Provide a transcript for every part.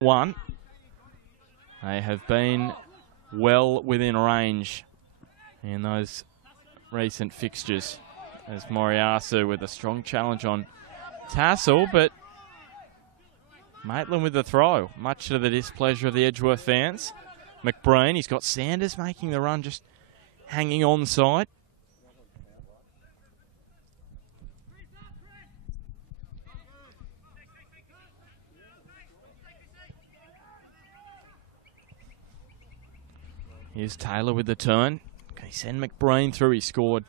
one. They have been well within range in those recent fixtures. As Moriyasu with a strong challenge on Tassel, but Maitland with the throw, much to the displeasure of the Edgeworth fans. McBreen, he's got Sanders making the run, just hanging on side. Here's Taylor with the turn. Okay, send McBreen through. He scored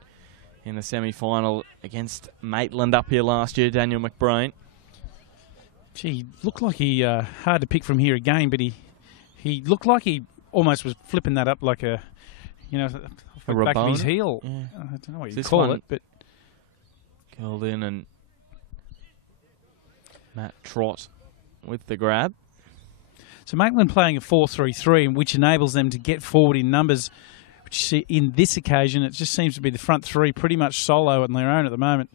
in the semi-final against Maitland up here last year, Daniel McBreen. Gee, looked like he, hard to pick from here again, but he looked like he almost was flipping that up like a, you know, the back of his heel. Yeah. I don't know what you call it, but curled in, and Matt Trott with the grab. So Maitland playing a 4-3-3, which enables them to get forward in numbers, which in this occasion, it just seems to be the front three pretty much solo on their own at the moment.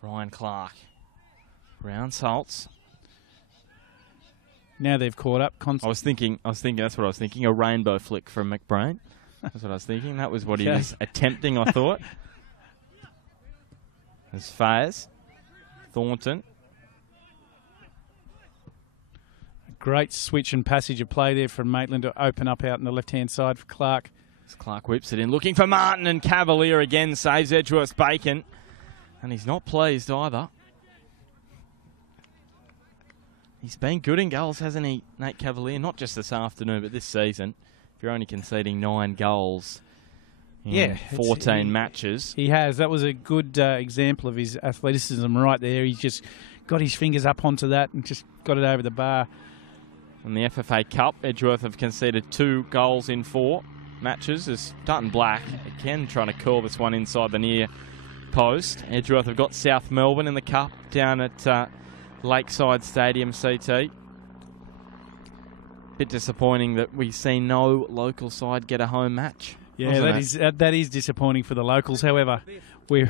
Ryan Clark. Brown Salts. Now they've caught up. I was thinking, that's what I was thinking, a rainbow flick from McBreen. That's what I was thinking. That was what he was attempting, I thought. There's Fayez. Thornton. Great switch and passage of play there from Maitland to open up out on the left-hand side for Clark. As Clark whips it in, looking for Martin, and Cavalier again saves Edgeworth's bacon. And he's not pleased either. He's been good in goals, hasn't he, Nate Cavalier? Not just this afternoon, but this season. If you're only conceding 9 goals in 14 matches. He has. That was a good example of his athleticism right there. He's just got his fingers up onto that and just got it over the bar. In the FFA Cup, Edgeworth have conceded 2 goals in 4 matches. As Dutton Black, again, trying to curl this one inside the near post. Edgeworth have got South Melbourne in the Cup down at Lakeside Stadium, CT. Bit disappointing that we see no local side get a home match. Yeah, that is disappointing for the locals. However, we're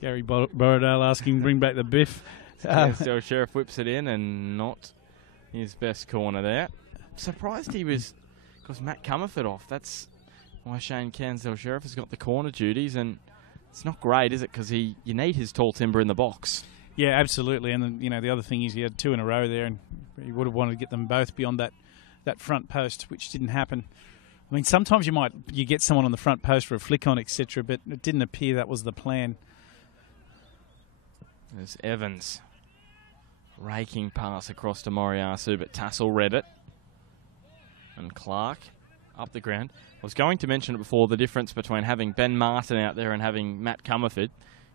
Gary Borrowdale asking, bring back the biff. So Sheriff whips it in, and not his best corner there. Surprised he was, because Matt Comerford off. That's why Shane Cansdale Sheriff has got the corner duties, and it's not great, is it? Because you need his tall timber in the box. Yeah, absolutely. And then, you know, the other thing is he had 2 in a row there, and he would have wanted to get them both beyond that front post, which didn't happen. I mean, sometimes you get someone on the front post for a flick on, etc., but it didn't appear that was the plan. There's Evans. Raking pass across to Moriyasu, but Tassel read it. And Clark up the ground. I was going to mention it before, the difference between having Ben Martin out there and having Matt Comerford.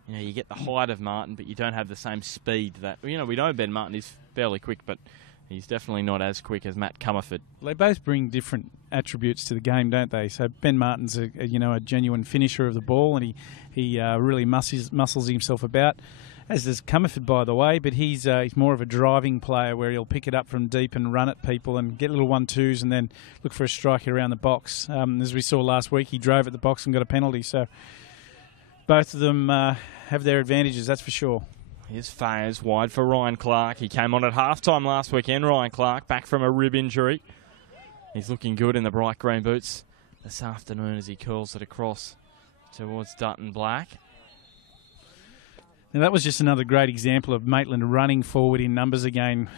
You know, you get the height of Martin, but you don't have the same speed that... You know, we know Ben Martin is fairly quick, but he's definitely not as quick as Matt Comerford. They both bring different attributes to the game, don't they? So Ben Martin's a genuine finisher of the ball, and he really muscles himself about, as does Comerford, by the way, but he's more of a driving player where he'll pick it up from deep and run at people and get little 1-2s and then look for a strike around the box. As we saw last week, he drove at the box and got a penalty, so both of them have their advantages, that's for sure. Here's Fayez wide for Ryan Clark. He came on at halftime last weekend, Ryan Clark, back from a rib injury. He's looking good in the bright green boots this afternoon as he curls it across towards Dutton Black. Now, that was just another great example of Maitland running forward in numbers again.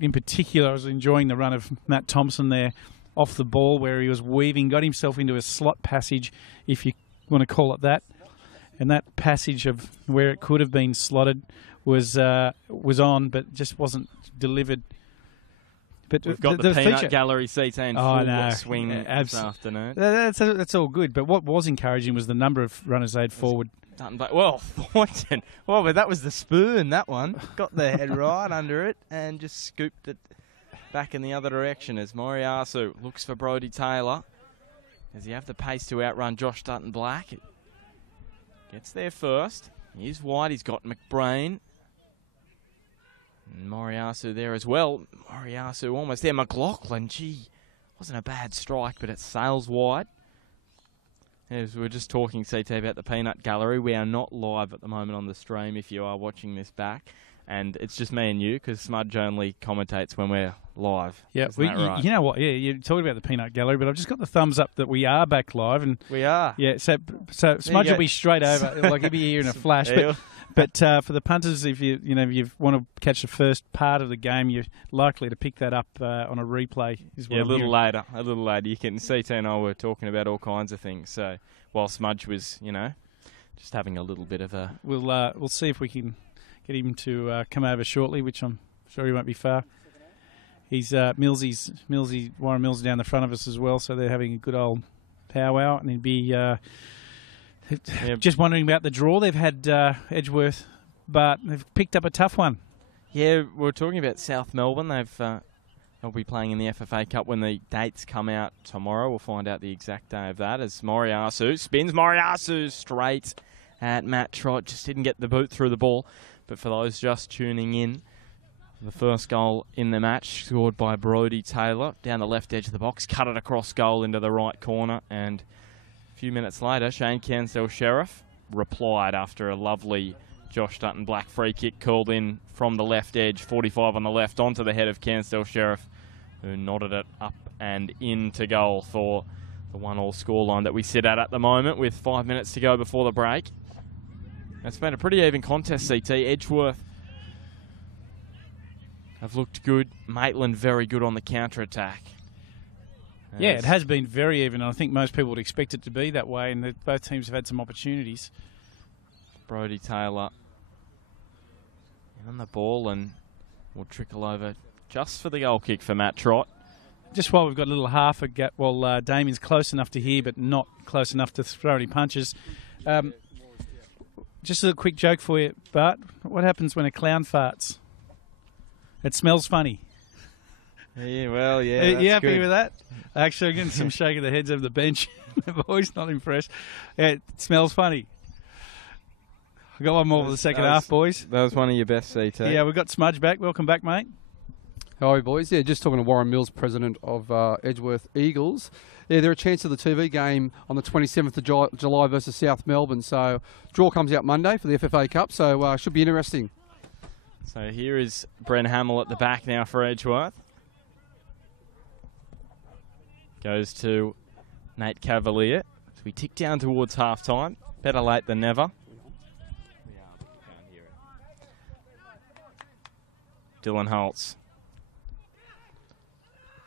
In particular, I was enjoying the run of Matt Thompson there off the ball where he was weaving, got himself into a slot passage, if you want to call it that. And that passage of where it could have been slotted was on, but just wasn't delivered. But we've got the peanut gallery seat and full swing this afternoon. That's all good. But what was encouraging was the number of runners they had forward. Well, Thornton. Well, but that was the spoon, that one. Got the head right under it and just scooped it back in the other direction as Moriyasu looks for Brodie Taylor. Does he have the pace to outrun Josh Dutton Black? Gets there first. He's wide. He's got McBreen. And Moriyasu there as well. Moriyasu almost there. McLaughlin, gee, wasn't a bad strike, but it sails wide. As we were just talking, CT, about the peanut gallery. We are not live at the moment on the stream if you are watching this back. and it's just me and you because Smudge only commentates when we're live. Yeah, Isn't that right? You know what? Yeah, you're talking about the Peanut Gallery, but I've just got the thumbs up that we are back live, and We are. yeah. So Smudge will be straight over, like he'll be here in a flash. But for the punters, if you want to catch the first part of the game, you're likely to pick that up on a replay. Yeah, a little later. You can see CT and I were talking about all kinds of things. So while Smudge was, just having a little bit of a... We'll see if we can get him to come over shortly, which I'm sure he won't be far. He's Warren Mills down the front of us as well, so they're having a good old powwow, and he'd be just wondering about the draw. They've had Edgeworth, but they've picked up a tough one. Yeah, we're talking about South Melbourne. They'll be playing in the FFA Cup when the dates come out tomorrow. We'll find out the exact day of that as Moriyasu spins Moriyasu straight at Matt Trott. Just didn't get the boot through the ball. But for those just tuning in, the first goal in the match scored by Brodie Taylor down the left edge of the box, cut it across goal into the right corner, and a few minutes later, Shane Cansdale-Sheriff replied after a lovely Josh Dutton-Black free kick called in from the left edge, 45 on the left, onto the head of Cansdale-Sheriff, who nodded it up and into goal for the 1-1 scoreline that we sit at the moment with 5 minutes to go before the break. It's been a pretty even contest, CT. Edgeworth have looked good. Maitland very good on the counter-attack. Yeah, it has been very even. I think most people would expect it to be that way, and both teams have had some opportunities. Brodie Taylor in on the ball and will trickle over just for the goal kick for Matt Trott. Just while we've got a little half a gap, while Damien's close enough to hear but not close enough to throw any punches. Just a quick joke for you, Bart. What happens when a clown farts? It smells funny. Yeah, well, yeah. Are you happy with that? Actually, I'm getting some shake of the heads over the bench. The boys not impressed. Yeah, it smells funny. I got one more for the second half, boys. That was one of your best, CT. Yeah, we've got Smudge back. Welcome back, mate. How are you, boys? Yeah, just talking to Warren Mills, president of Edgeworth Eagles. Yeah, they're a chance of the TV game on the 27th of July versus South Melbourne. So, draw comes out Monday for the FFA Cup, so should be interesting. So here is Brent Hamill at the back now for Edgeworth. Goes to Nate Cavalier. So we tick down towards half-time. Better late than never. Dylan Holtz.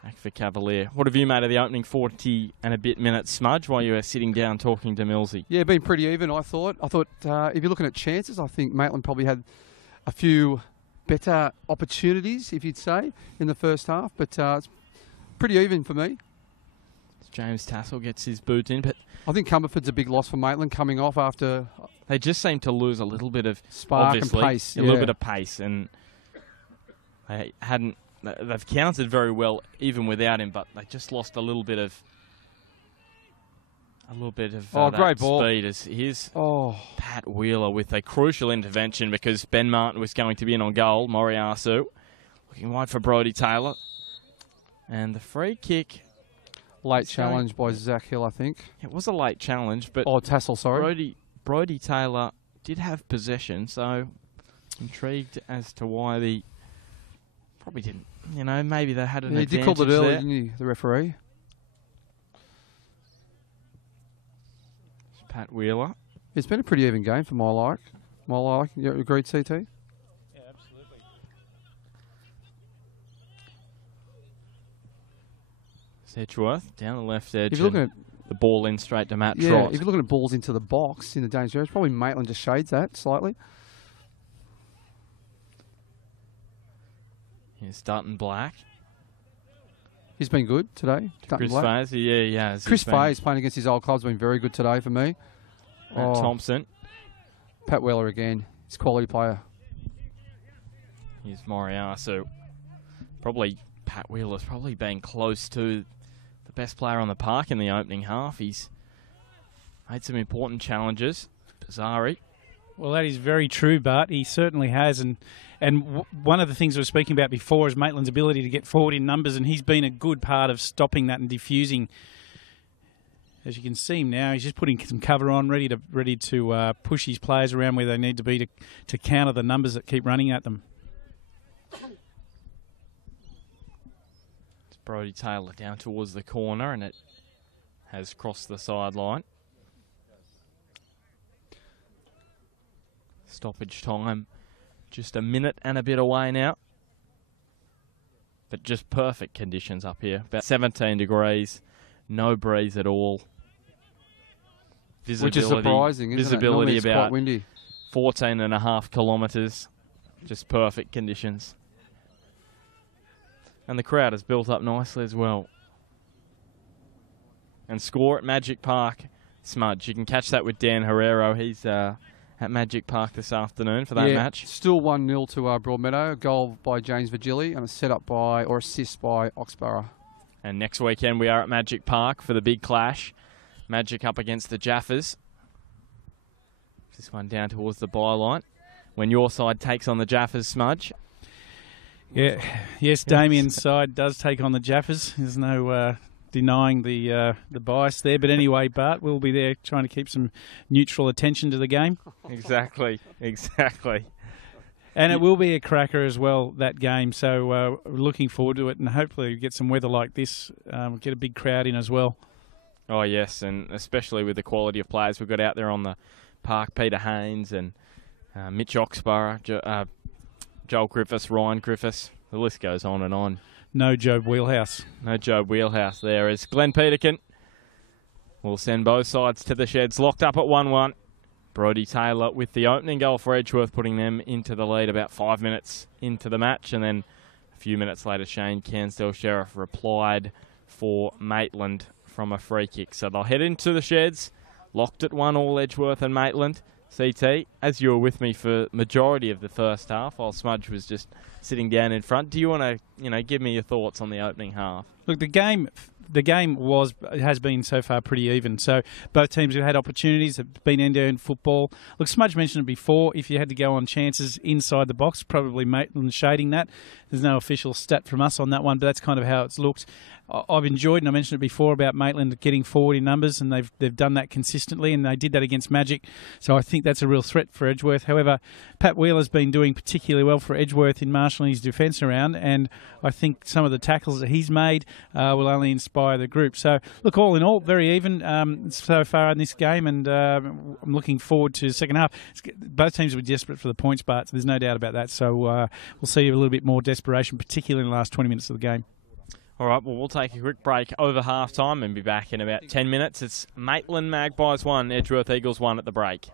Back for Cavalier. What have you made of the opening 40 and a bit minutes, Smudge, while you were sitting down talking to Millsy? Yeah, been pretty even, I thought. I thought if you're looking at chances, I think Maitland probably had a few better opportunities, if you'd say, in the first half. But it's pretty even for me. James Tassell gets his boot in, but I think Cumberford's a big loss for Maitland coming off after... They just seem to lose a little bit of spark and pace. A little bit of pace, and they hadn't... They've countered very well even without him, but they just lost a little bit of great ball. Speed. As here's Pat Wheeler with a crucial intervention because Ben Martin was going to be in on goal. Moriyasu looking wide for Brodie Taylor, and the free kick. Late challenge by Zach Hill, I think. It was a late challenge, but Tassel, sorry. Brodie Taylor did have possession, so intrigued as to why the probably didn't. Maybe they had an advantage. He did call it early, there. didn't he, the referee? It's Pat Wheeler. It's been a pretty even game for my like. You agreed, CT? Yeah, absolutely. Edgeworth down the left edge. If you're looking at the ball in straight to Matt Trott. If you're looking at balls into the box in the danger area, probably Maitland just shades that slightly. Here's Dutton-Black. He's been good today. Chris Faze, yeah, he has. Chris Faze playing against his old club's been very good today for me. Matt Thompson. Pat Weller again. He's a quality player. Here's Moriyasu. Probably Pat Wheeler's probably been close to the best player on the park in the opening half. He's made some important challenges. Bizarre. Well, that is very true, Bart. He certainly has. And one of the things we were speaking about before is Maitland's ability to get forward in numbers, and he's been a good part of stopping that and diffusing as you can see him now, he's just putting some cover on, ready to push his players around where they need to be to counter the numbers that keep running at them. It's Brodie Taylor down towards the corner, and it has crossed the sideline. Stoppage time, just a minute and a bit away now. But just perfect conditions up here. About 17 degrees, no breeze at all. Which is surprising, isn't it? Visibility It's about quite windy. 14.5 kilometres. Just perfect conditions. And the crowd has built up nicely as well. And score at Magic Park, Smudge. You can catch that with Dan Herrero. He's at Magic Park this afternoon for that match. Still 1-0 to Broadmeadow. A goal by James Vigili and a set-up by, or assist by, Oxborough. And next weekend we are at Magic Park for the big clash. Magic up against the Jaffers. This one down towards the byline. When your side takes on the Jaffers, Smudge. Yeah, yes, Damien's side does take on the Jaffers. There's no denying the bias there. But anyway, Bart, we'll be there trying to keep some neutral attention to the game. Exactly. And it will be a cracker as well, that game. So looking forward to it, and hopefully get some weather like this, get a big crowd in as well. Oh, yes, and especially with the quality of players we've got out there on the park. Peter Haynes and Mitch Oxborough, Joel Griffiths, Ryan Griffiths. The list goes on and on. No Job Wheelhouse. No Job Wheelhouse there as Glenn Peterkin will send both sides to the sheds. Locked up at 1-1. Brodie Taylor with the opening goal for Edgeworth, putting them into the lead about 5 minutes into the match. And then a few minutes later, Shane Cansdale Sheriff replied for Maitland from a free kick. So they'll head into the sheds. Locked at 1-1, Edgeworth and Maitland. CT, as you were with me for majority of the first half, while Smudge was just sitting down in front, do you want to, give me your thoughts on the opening half? Look, the game has been so far pretty even. So both teams have had opportunities. Have been end-to-end football. Look, Smudge mentioned it before. If you had to go on chances inside the box, probably Maitland shading that. There's no official stat from us on that one, but that's kind of how it's looked. I've enjoyed, and I mentioned it before, about Maitland getting forward in numbers, and they've done that consistently, and they did that against Magic. So I think that's a real threat for Edgeworth. However, Pat Wheeler's been doing particularly well for Edgeworth in marshalling his defence around, and I think some of the tackles that he's made will only inspire the group. So, look, all in all, very even so far in this game, and I'm looking forward to the second half. Both teams will be desperate for the points, but there's no doubt about that. So we'll see a little bit more desperation, particularly in the last 20 minutes of the game. All right, well, we'll take a quick break over half-time and be back in about 10 minutes. It's Maitland Magpies 1, Edgeworth Eagles 1 at the break.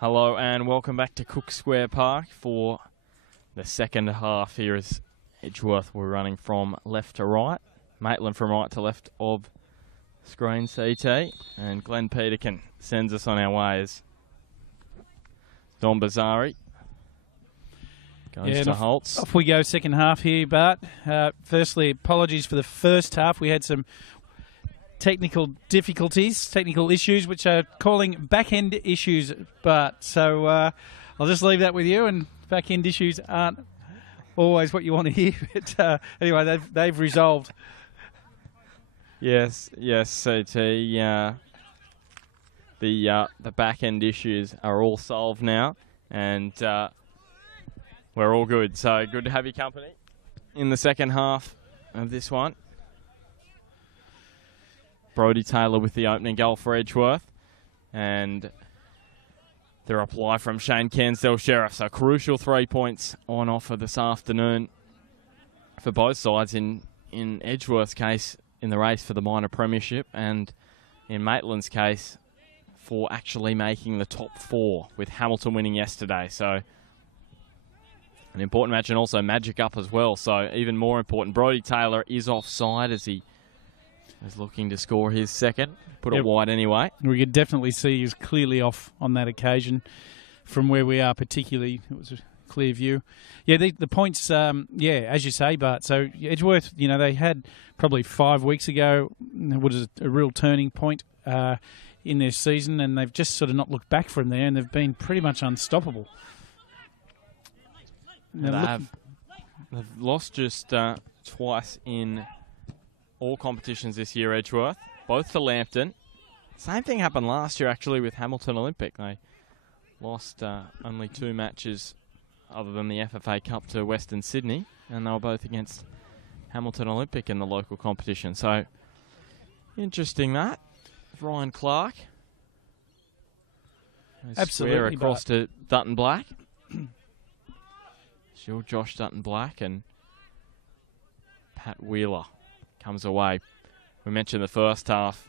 Hello and welcome back to Cook Square Park for the second half. Here is Edgeworth. We're running from left to right. Maitland from right to left of screen CT. And Glenn Peterkin sends us on our ways. Don Bazari goes to Holtz. Off we go, second half here, Bart. Firstly, apologies for the first half. We had some technical difficulties, technical issues, which are calling back-end issues, Bart. So I'll just leave that with you, and back-end issues aren't always what you want to hear. But anyway, they've resolved. Yes, CT. The back-end issues are all solved now, and we're all good. So good to have your company in the second half of this one. Brodie Taylor with the opening goal for Edgeworth, and the reply from Shane Cansdell Sheriff. So crucial 3 points on offer this afternoon for both sides. In Edgeworth's case, in the race for the minor premiership, and in Maitland's case, for actually making the top 4 with Hamilton winning yesterday. So an important match, and also magic up as well. So even more important, Brodie Taylor is offside as he is looking to score his second. Put it wide anyway. We could definitely see he was clearly off on that occasion from where we are particularly. It was a clear view. Yeah, the points, as you say, Bart. So Edgeworth, they had probably 5 weeks ago, what is a real turning point in their season, and they've just sort of not looked back from there, and they've been pretty much unstoppable. They've lost just twice in all competitions this year, Edgeworth, both to Lambton. Same thing happened last year, actually, with Hamilton Olympic. They lost only 2 matches other than the FFA Cup to Western Sydney, and they were both against Hamilton Olympic in the local competition. So, interesting that. Ryan Clark. Absolutely. Across to Dutton Black. Still Josh Dutton Black, and Pat Wheeler comes away. We mentioned the first half.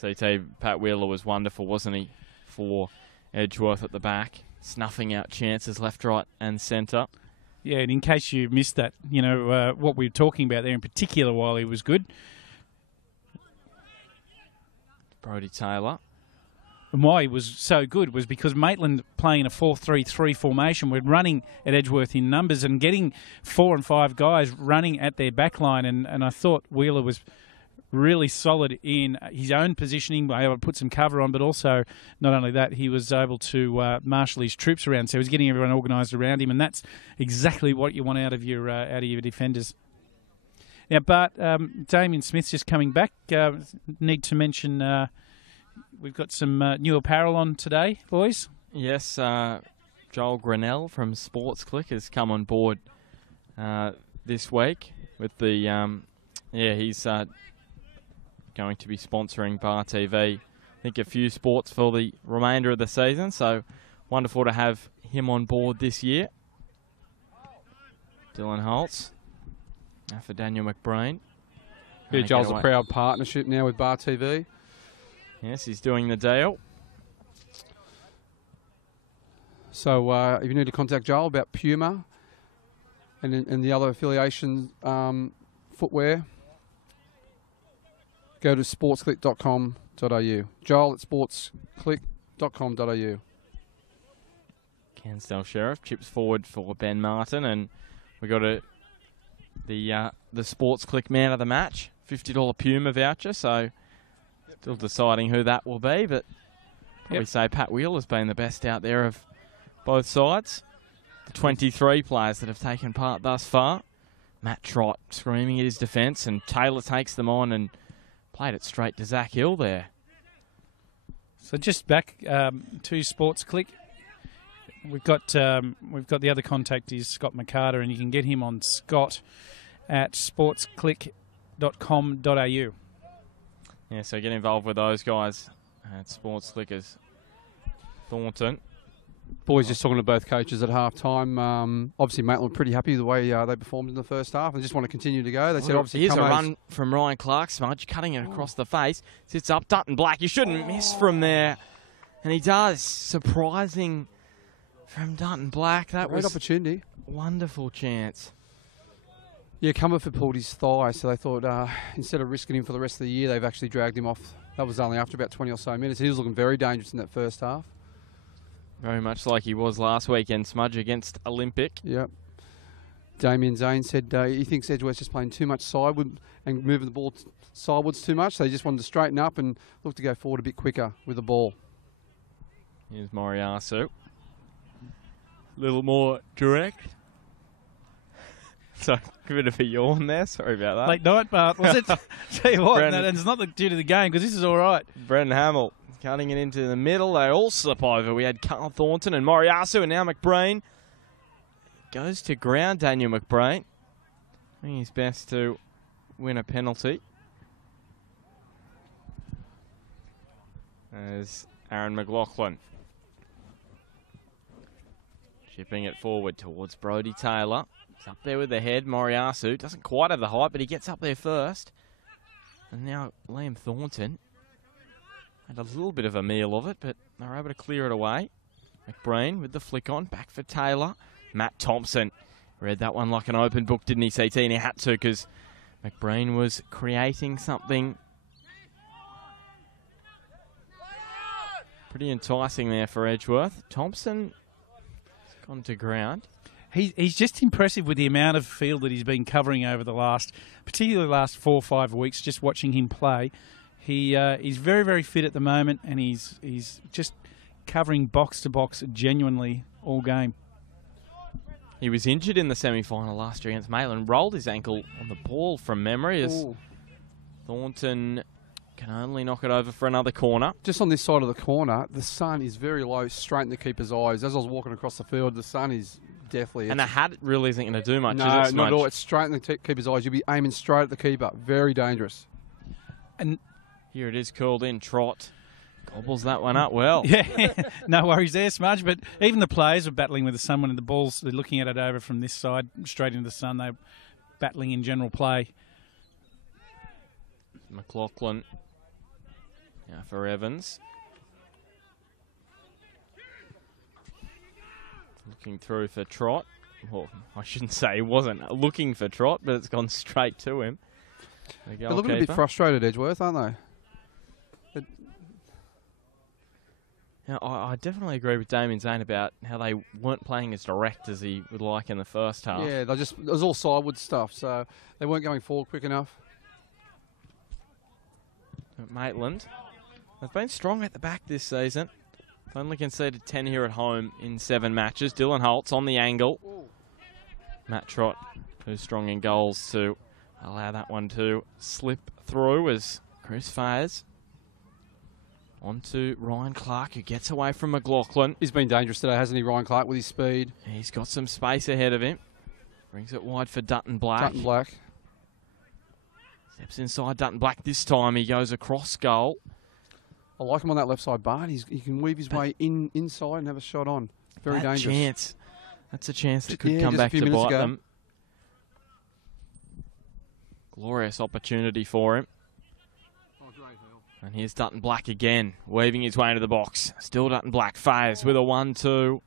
CT, Pat Wheeler was wonderful, wasn't he, for Edgeworth at the back, snuffing out chances left, right and centre. Yeah, and in case you missed that, what we were talking about there in particular while he was good. Brodie Taylor. And why he was so good was because Maitland playing a 4-3-3 formation. We're running at Edgeworth in numbers and getting 4 and 5 guys running at their back line. And I thought Wheeler was really solid in his own positioning, able to put some cover on, but also, not only that, he was able to marshal his troops around. So he was getting everyone organised around him, and that's exactly what you want out of your defenders. Now, Bart, Damien Smith's just coming back. Need to mention... we've got some new apparel on today, boys. Yes, Joel Grinnell from Sports Click has come on board this week with the... he's going to be sponsoring Bar TV. I think a few sports for the remainder of the season, so wonderful to have him on board this year. Dylan Holtz for Daniel McBrain. Yeah, Joel's a proud partnership now with Bar TV. Yes, he's doing the deal. So if you need to contact Joel about Puma and the other affiliation footwear, go to sportsclick.com.au. Joel at sportsclick.com.au. Cansdell Sheriff chips forward for Ben Martin, and we got the Sports Click man of the match, $50 Puma voucher. So still deciding who that will be, but we say Pat Wheeler has been the best out there of both sides. The 23 players that have taken part thus far. Matt Trott screaming at his defence, and Taylor takes them on and played it straight to Zach Hill there. So just back to Sports Click. We've got the other contact is Scott McCarter, and you can get him on Scott at sportsclick.com.au. Yeah, so get involved with those guys at Sports Clickers. Thornton. Boys just talking to both coaches at half-time. Obviously, Maitland pretty happy the way they performed in the first half. They just want to continue to go. They said, obviously, here's a run from Ryan Clark. Smudge cutting it across the face. Sits up. Dutton Black. You shouldn't miss from there. And he does. Surprising from Dutton Black. That Great was opportunity. wonderful chance. Yeah, Comerford pulled his thigh, so they thought instead of risking him for the rest of the year, they've actually dragged him off. That was only after about 20 or so minutes. He was looking very dangerous in that first half. Very much like he was last weekend, Smudge, against Olympic. Yep. Damien Zane said he thinks Edgeworth's just playing too much sideward and moving the ball sidewards too much. So they just wanted to straighten up and look to go forward a bit quicker with the ball. Here's Moriyasu. A little more direct. So, a bit of a yawn there. Sorry about that. Late night, but was it? Tell you what, Brendan. and it's not due to the game because this is all right. Brendan Hamill cutting it into the middle. They all slip over. We had Carl Thornton and Moriyasu, and now McBrain goes to ground. Daniel McBrain doing his best to win a penalty. As Aaron McLaughlin chipping it forward towards Brodie Taylor. He's up there with the head. Moriyasu doesn't quite have the height, but he gets up there first. And now Liam Thornton had a little bit of a meal of it, but they were able to clear it away. McBrain with the flick on, back for Taylor. Matt Thompson read that one like an open book, didn't he, CT? And he had to because McBrain was creating something pretty enticing there for Edgeworth. Thompson has gone to ground. He's just impressive with the amount of field that he's been covering over the particularly the last 4 or 5 weeks, just watching him play. He's very, very fit at the moment, and he's just covering box to box genuinely all game. He was injured in the semi-final last year against Maitland, rolled his ankle on the ball from memory as Thornton can only knock it over for another corner. Just on this side of the corner, the sun is very low, straight in the keeper's eyes. As I was walking across the field, the sun is definitely... And a hat really isn't going to do much, no, is it, Smudge? not at all. It's straight in the keeper's eyes. You'll be aiming straight at the keeper. Very dangerous. And here it is curled in. Trott gobbles that one up well. yeah, no worries there, Smudge. But even the players were battling with someone in the balls. They're looking at it over from this side, straight into the sun. They're battling in general play. McLaughlin now for Evans. Looking through for Trott. Well, I shouldn't say he wasn't looking for Trott, but it's gone straight to him. They're looking a bit frustrated, Edgeworth, aren't they? Now, I definitely agree with Damien Zane about how they weren't playing as direct as he would like in the first half. Yeah, it was all sideward stuff, so they weren't going forward quick enough. But Maitland, they've been strong at the back this season. They've only conceded 10 here at home in 7 matches. Dylan Holtz on the angle. Matt Trott, who's strong in goals, to allow that one to slip through as Chris Fayers on to Ryan Clark, who gets away from McLaughlin. He's been dangerous today, hasn't he, Ryan Clark, with his speed? He's got some space ahead of him. Brings it wide for Dutton Black. Dutton Black. Steps inside Dutton Black this time. He goes across goal. I like him on that left side, Bart. He can weave his way inside and have a shot on. Very dangerous. That's a chance that could come back to bite them. Glorious opportunity for him. And here's Dutton Black again, weaving his way into the box. Still Dutton Black, Fayers with a 1-2.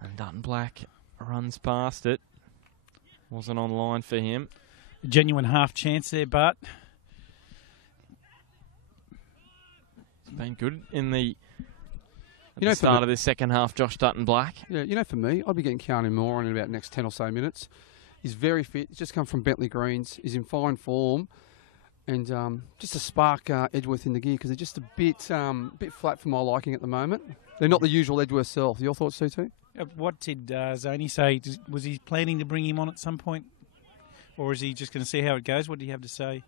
And Dutton Black runs past it. Wasn't on line for him. A genuine half chance there, but He's been good in the start of this second half, Josh Dutton Black. Yeah, for me, I'd be getting counting more in about next 10 or so minutes. He's very fit. He's just come from Bentley Greens. He's in fine form. And just to spark Edgeworth in the gear, because they're just a bit flat for my liking at the moment. They're not the usual Edgeworth self. Your thoughts, CT? What did Zoney say? Was he planning to bring him on at some point? Or is he just going to see how it goes? What did he have to say?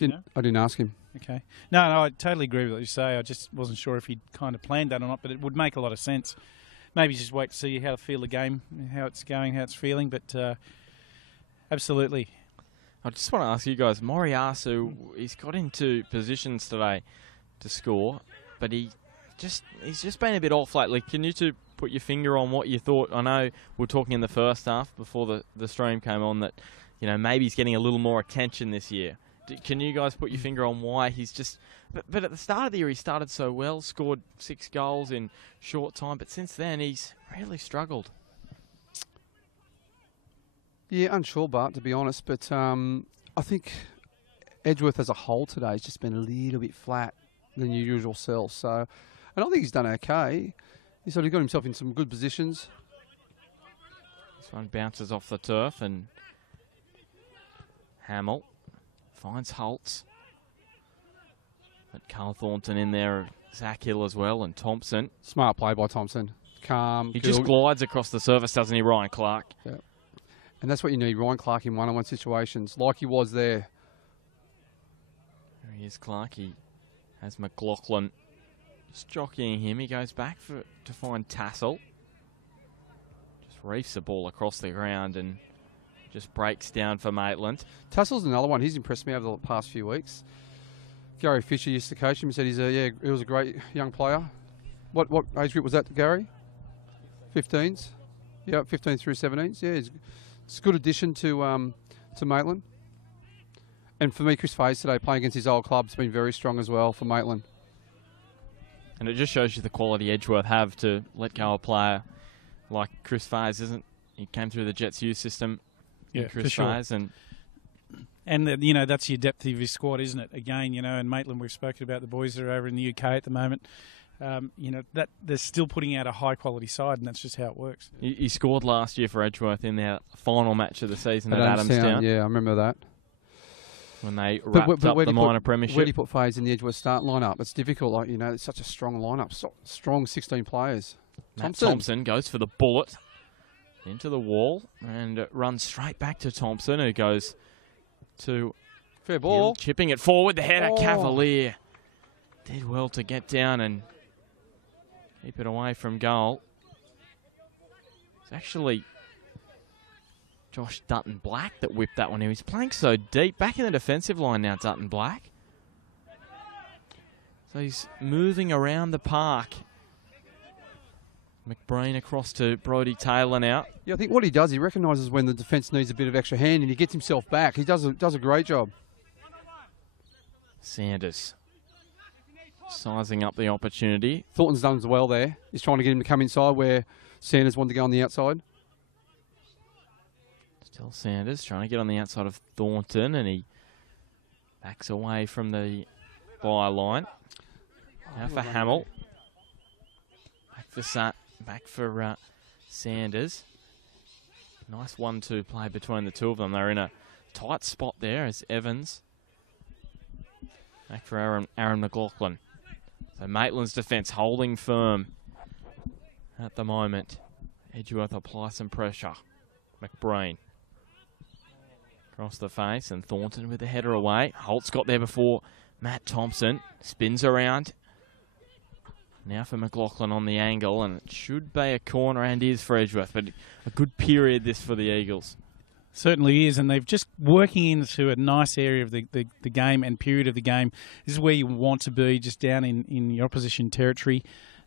I didn't ask him. Okay. No, I totally agree with what you say. I just wasn't sure if he'd kind of planned that or not, but it would make a lot of sense. Maybe just wait to see how to feel the game, how it's going, how it's feeling, but absolutely. I just want to ask you guys, Moriyasu, he's got into positions today to score, but he's just been a bit off lately. Can you two put your finger on what you thought? I know we were talking in the first half before the stream came on that, maybe he's getting a little more attention this year. Can you guys put your finger on why he's just... But at the start of the year, he started so well, scored 6 goals in short time, but since then, he's really struggled. Yeah, unsure, Bart, to be honest. But I think Edgeworth as a whole today has just been a little bit flat than your usual self. So I don't think he's done okay. He's sort of got himself in some good positions. This one bounces off the turf, and Hamill finds Holtz. But Carl Thornton in there, Zach Hill as well, and Thompson. Smart play by Thompson. Calm. He just glides across the surface, doesn't he, Ryan Clark? Yeah. And that's what you need, Ryan Clark, in one-on-one situations, like he was there. There he is, Clark. He has McLaughlin just jockeying him. He goes back to find Tassel. Just reefs the ball across the ground and just breaks down for Maitland. Tassel's another one. He's impressed me over the past few weeks. Gary Fisher used to coach him. He said he was a great young player. What age group was that, Gary? 15s? Yeah, 15 through 17s. Yeah, it's a good addition to Maitland. And for me, Chris Faze today, playing against his old club, has been very strong as well for Maitland. And it just shows you the quality Edgeworth have to let go a player like Chris Faze, isn't he? Came through the Jets youth system. Yeah, Chris for sure. Faze, And, you know, that's your depth of your squad, isn't it? Again, you know, and Maitland, we've spoken about the boys that are over in the UK at the moment. You know, that they're still putting out a high-quality side, and that's just how it works. He scored last year for Edgeworth in their final match of the season at Adamstown. Yeah, I remember that. When they wrapped up the minor premiership. Where do you put Faze in the Edgeworth start lineup? It's difficult, like, you know, it's such a strong lineup. Strong 16 players. Matt Thompson goes for the bullet into the wall and runs straight back to Thompson, who goes to... Fair ball. Chipping it forward, the header, Cavalier. Did well to get down and keep it away from goal. It's actually Josh Dutton-Black that whipped that one. He was playing so deep. Back in the defensive line now, Dutton-Black. So he's moving around the park. McBrain across to Brodie Taylor now. Yeah, I think what he does, he recognises when the defence needs a bit of extra hand and he gets himself back. He does a great job. Sanders sizing up the opportunity. Thornton's done as well there. He's trying to get him to come inside where Sanders wanted to go on the outside. Still Sanders trying to get on the outside of Thornton, and he backs away from the byline. Now for Hamill. Back for Sanders. Nice 1-2 play between the two of them. They're in a tight spot there as Evans. Back for Aaron McLaughlin. So Maitland's defence holding firm at the moment. Edgeworth apply some pressure. McBrain. Across the face, and Thornton with the header away. Holtz got there before Matt Thompson. Spins around. Now for McLaughlin on the angle, and it should be a corner, and is for Edgeworth, but a good period this for the Eagles. Certainly is, and they've just working into a nice area of the game and period of the game. This is where you want to be, just down in your opposition territory,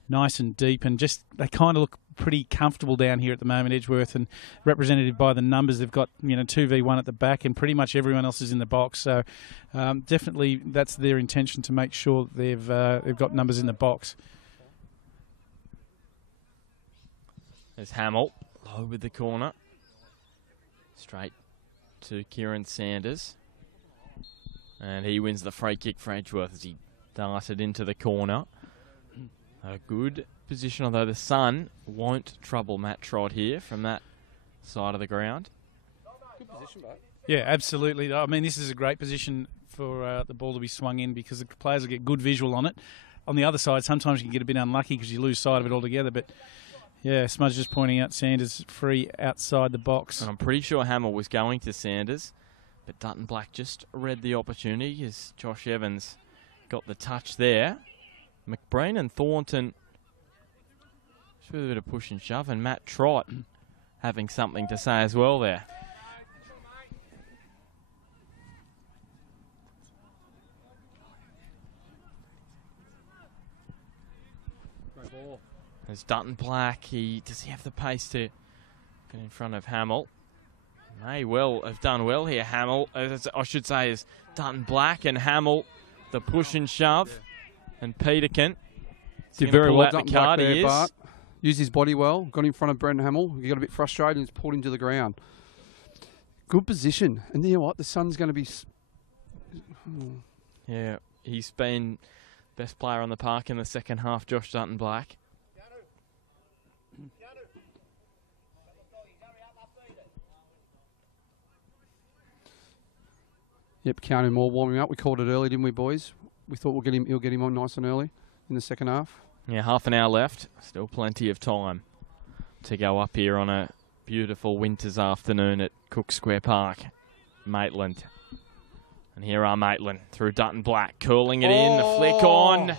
nice and deep, and just they kind of look pretty comfortable down here at the moment, Edgeworth, and represented by the numbers. They've got 2v1 at the back, and pretty much everyone else is in the box. So definitely that's their intention, to make sure they've got numbers in the box. There's Hamill, low with the corner. Straight to Kieran Sanders. And he wins the free kick for Edgeworth as he darted into the corner. A good position, although the sun won't trouble Matt Trott here from that side of the ground. Good position, mate. Yeah, absolutely. I mean, this is a great position for the ball to be swung in, because the players will get good visual on it. On the other side, sometimes you can get a bit unlucky because you lose sight of it altogether, but... yeah, Smudge just pointing out Sanders free outside the box. And I'm pretty sure Hamill was going to Sanders, but Dutton-Black just read the opportunity as Josh Evans got the touch there. McBrain and Thornton just with a bit of push and shove, and Matt Trott having something to say as well there. Great ball. There's Dutton-Black. Does he have the pace to get in front of Hamill? May well have done well here. Hamill, I should say, is Dutton Black and Hamill, the push and shove. And Peterkin. Did very well, the card there, Bart. Used his body well. Got in front of Brendan Hamill. He got a bit frustrated and pulled him to the ground. Good position. And you know what? The sun's going to be... Yeah, he's been best player on the park in the second half, Josh Dutton Black. Yep, Keanu Moore warming up. We called it early, didn't we, boys? We thought he'll get him on nice and early in the second half. Yeah, half an hour left. Still plenty of time to go up here on a beautiful winter's afternoon at Cook Square Park, Maitland. And here are Maitland through Dutton Black, curling it in, the flick on.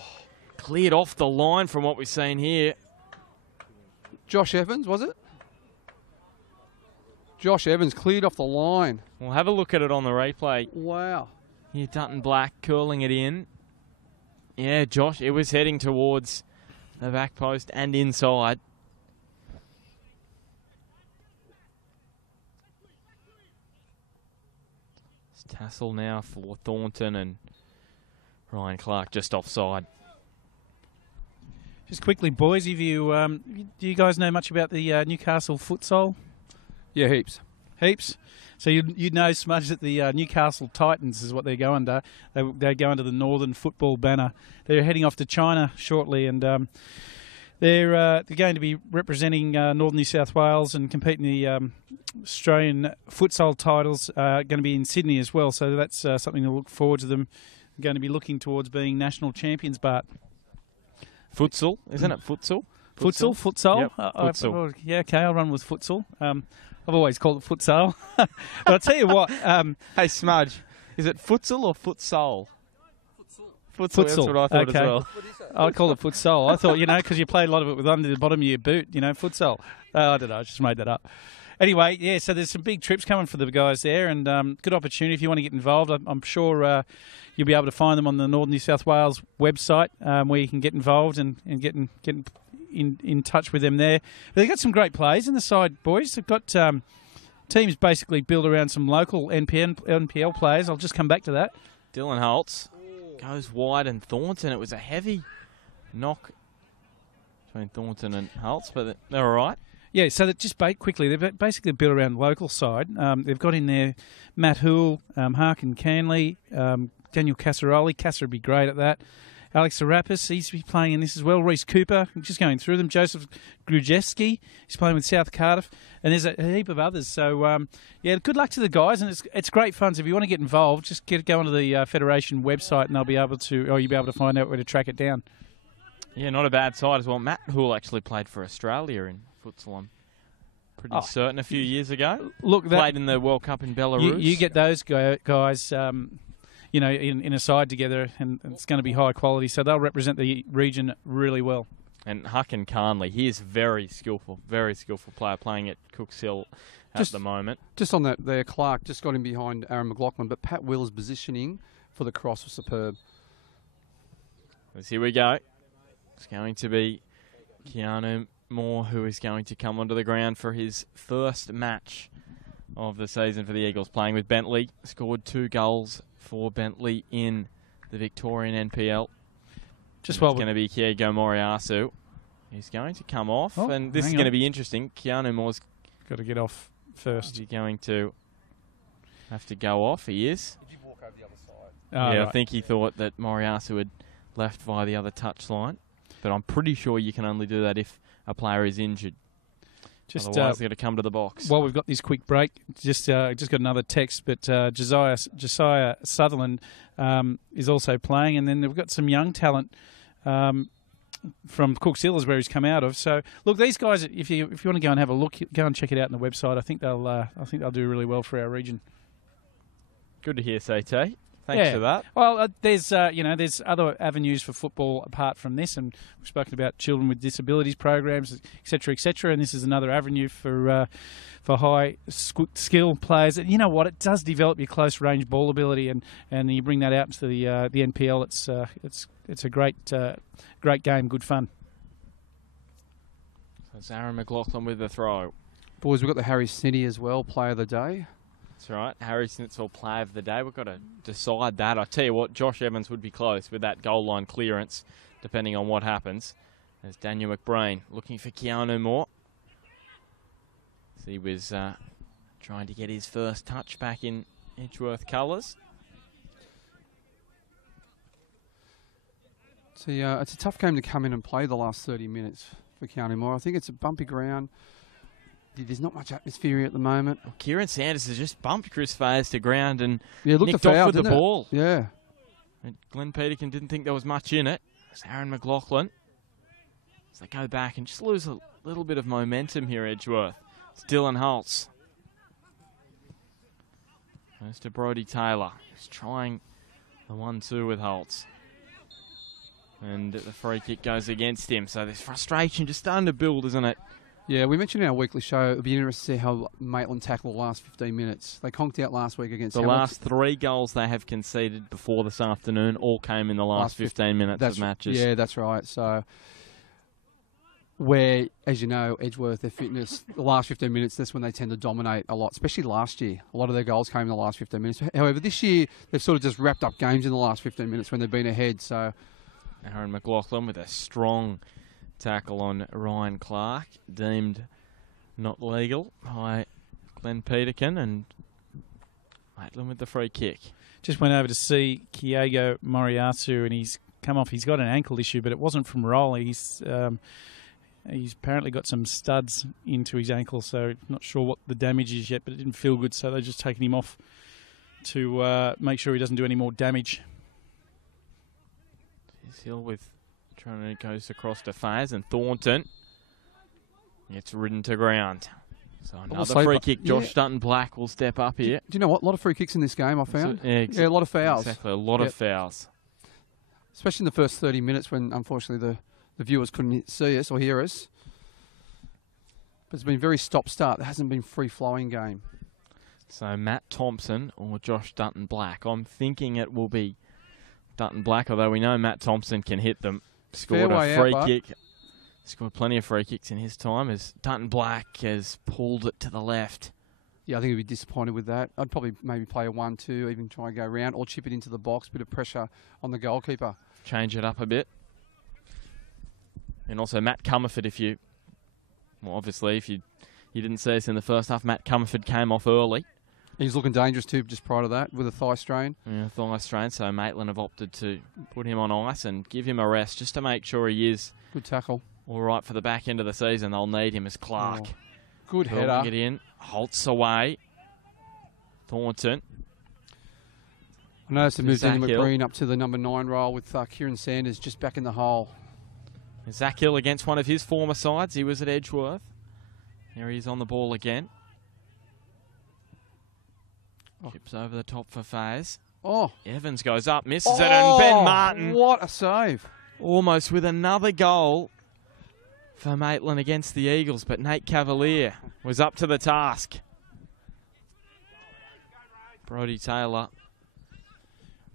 Cleared off the line from what we've seen here. Josh Evans, was it? Josh Evans cleared off the line. We'll have a look at it on the replay. Wow. Here, Dutton Black curling it in. Yeah, Josh, it was heading towards the back post and inside. It's Tassel now for Thornton and Ryan Clark just offside. Just quickly, boys, if you do you guys know much about the Newcastle futsal? Yeah, heaps. Heaps. So you know smudge that the Newcastle Titans is what they go under. They go under the Northern Football banner. They're heading off to China shortly, and they're going to be representing Northern New South Wales and competing in the Australian futsal titles. Going to be in Sydney as well, so that's something to look forward to. Them going to be looking towards being national champions. But futsal, isn't it? Futsal. Futsal. Yep, futsal. Yeah, okay, I'll run with futsal. I've always called it futsal. But I'll tell you what. Hey, Smudge, is it futsal or futsal? Futsal. That's what I thought as well. I call it futsal. I thought, because you played a lot of it with under the bottom of your boot, futsal. I don't know, I just made that up. Anyway, yeah, so there's some big trips coming for the guys there, and good opportunity if you want to get involved. I'm sure you'll be able to find them on the Northern New South Wales website where you can get involved and get in touch with them there. But they've got some great players in the side, boys. They've got teams basically built around some local NPL players. I'll just come back to that. Dylan Holtz goes wide and Thornton. It was a heavy knock between Thornton and Holtz, but they're all right. Yeah, so that just quickly, they've basically built around the local side. They've got in there Matt Hoole, Harkin Canley, Daniel Casaroli. Casser would be great at that. Alex Serapis, he's playing in this as well. Reece Cooper, just going through them. Joseph Grujewski, he's playing with South Cardiff. And there's a heap of others. So, yeah, good luck to the guys. And it's great fun. So if you want to get involved, just go onto the Federation website and you'll be able to find out where to track it down. Yeah, not a bad side as well. Matt Hoole actually played for Australia in futsal, I'm pretty certain, a few years ago. Look, played in the World Cup in Belarus. You get those guys... in a side together, and it's going to be high quality, so they'll represent the region really well. And Hucken Carnley, he is very skillful player playing at Cooks Hill at the moment. Just on that there, Clark just got him behind Aaron McLaughlin, but Pat Will's positioning for the cross was superb. As here we go. It's going to be Keanu Moore who is going to come onto the ground for his first match of the season for the Eagles, playing with Bentley. Scored 2 goals for Bentley in the Victorian NPL. It's going to be Kiego Moriyasu. He's going to come off, and this is going to be interesting. Keanu Moore's got to get off first. He's going to have to go off. He is. Did you walk over the other side? Yeah, right. I think he thought that Moriyasu had left via the other touch line, but I'm pretty sure you can only do that if a player is injured. Otherwise, they've got to come to the box. While we've got this quick break, just got another text, but Josiah Sutherland is also playing, and then they've got some young talent from Cooks Hill is where he's come out of. So look, these guys, if you want to go and have a look, go and check it out on the website. I think they'll do really well for our region. Good to hear, CT. Thanks for that. Well, there's other avenues for football apart from this, and we've spoken about children with disabilities programs, etc., and this is another avenue for high skill players. And you know what? It does develop your close range ball ability, and you bring that out into the NPL. It's a great game, good fun. So it's Aaron McLaughlin with the throw. Boys, we've got the Harry Snitty as well, player of the day. That's right. Harry Snitzel, player of the day. We've got to decide that. I tell you what, Josh Evans would be close with that goal line clearance, depending on what happens. There's Daniel McBrain looking for Keanu Moore. He was trying to get his first touch back in Edgeworth colours. So it's a tough game to come in and play the last 30 minutes for Keanu Moore. I think it's a bumpy ground. There's not much atmosphere at the moment. Well, Kieran Sanders has just bumped Chris Fayes to ground and looked nicked a foul, off with the didn't it? ball. Yeah. And Glenn Peterkin didn't think there was much in it. It's Aaron McLaughlin. As they go back and just lose a little bit of momentum here, Edgeworth. It's Dylan Holtz. Goes to Brodie Taylor. He's trying the 1-2 with Holtz. And the free kick goes against him. So there's frustration just starting to build, isn't it? Yeah, we mentioned in our weekly show, it'll be interesting to see how Maitland tackle the last 15 minutes. They conked out last week against the last 3 goals they have conceded before this afternoon all came in the last 15 minutes of matches. Yeah, that's right. So, where, as you know, Edgeworth, their fitness, the last 15 minutes, that's when they tend to dominate a lot, especially last year. A lot of their goals came in the last 15 minutes. However, this year, they've sort of just wrapped up games in the last 15 minutes when they've been ahead. So, Aaron McLaughlin with a strong tackle on Ryan Clark, deemed not legal by Glenn Peterkin, and Maitland with the free kick. Just went over to see Kiego Moriyasu, and he's come off. He's got an ankle issue, but it wasn't from rolling. He's apparently got some studs into his ankle, so not sure what the damage is yet, but it didn't feel good, so they're just taking him off to make sure he doesn't do any more damage. Hill with trying to goes across to Fayes, and Thornton gets ridden to ground. So another free kick. Josh Dutton Black will step up here. Do you know what? A lot of free kicks in this game, I found. Yeah, a lot of fouls. Exactly, a lot of fouls. Especially in the first 30 minutes when, unfortunately, the viewers couldn't see us or hear us. But it's been very stop-start. There hasn't been free-flowing game. So Matt Thompson or Josh Dutton Black. I'm thinking it will be Dutton Black, although we know Matt Thompson can hit them. Scored a free kick. Scored plenty of free kicks in his time as Dutton Black has pulled it to the left. Yeah, I think he'd be disappointed with that. I'd probably maybe play a 1-2, even try and go around, or chip it into the box. Bit of pressure on the goalkeeper. Change it up a bit. And also Matt Comerford, obviously, if you didn't see us in the first half, Matt Comerford came off early. He's looking dangerous too, just prior to that, with a thigh strain. Yeah, thigh strain, so Maitland have opted to put him on ice and give him a rest just to make sure he is good tackle. All right for the back end of the season. They'll need him as Clark. Oh, good header. Get in. Holtz away. Thornton. I noticed they moved Daniel McBrain up to the number 9 role with Kieran Sanders just back in the hole. Zach Hill against one of his former sides. He was at Edgeworth. Here he is on the ball again. Chips over the top for Fayes. Evans goes up, misses it, and Ben Martin. What a save. Almost with another goal for Maitland against the Eagles, but Nate Cavalier was up to the task. Brodie Taylor.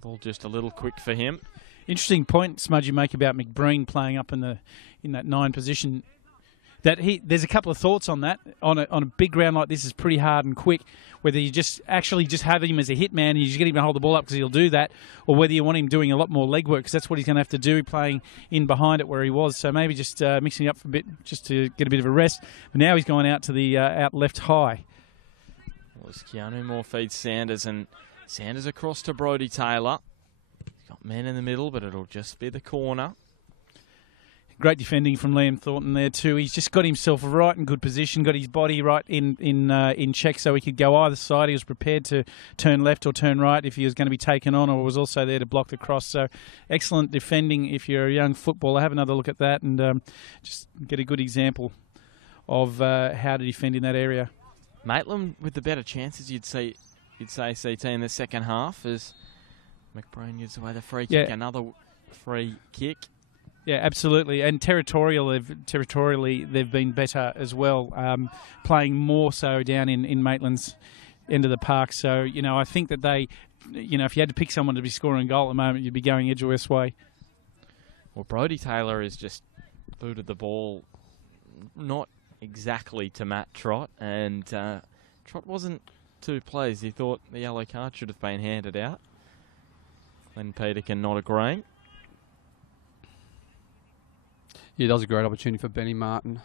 Ball just a little quick for him. Interesting point, Smudge, you make about McBrain playing up in that 9 position. There's a couple of thoughts on that. On a big ground like this, is pretty hard and quick. Whether you just have him as a hit man and you just get him to hold the ball up because he'll do that, or whether you want him doing a lot more legwork because that's what he's going to have to do, playing in behind it where he was. So maybe just mixing it up for a bit just to get a bit of a rest. But now he's going out to the out left high. Well, Keanu Moore feeds Sanders, and Sanders across to Brodie Taylor. He's got men in the middle, but it'll just be the corner. Great defending from Liam Thornton there too. He's just got himself right in good position, got his body right in check so he could go either side. He was prepared to turn left or turn right if he was going to be taken on, or was also there to block the cross. So excellent defending if you're a young footballer. Have another look at that and just get a good example of how to defend in that area. Maitland with the better chances, you'd say CT in the second half as McBrain gives away the free kick. Another free kick. Yeah, absolutely. And territorially, they've been better as well, playing more so down in Maitland's end of the park. So, I think that they, if you had to pick someone to be scoring a goal at the moment, you'd be going Edgeworth's way. Well, Brodie Taylor has just booted the ball not exactly to Matt Trott, and Trott wasn't too pleased. He thought the yellow card should have been handed out. Glenn Peterkin not agreeing. Yeah, that was a great opportunity for Benny Martin.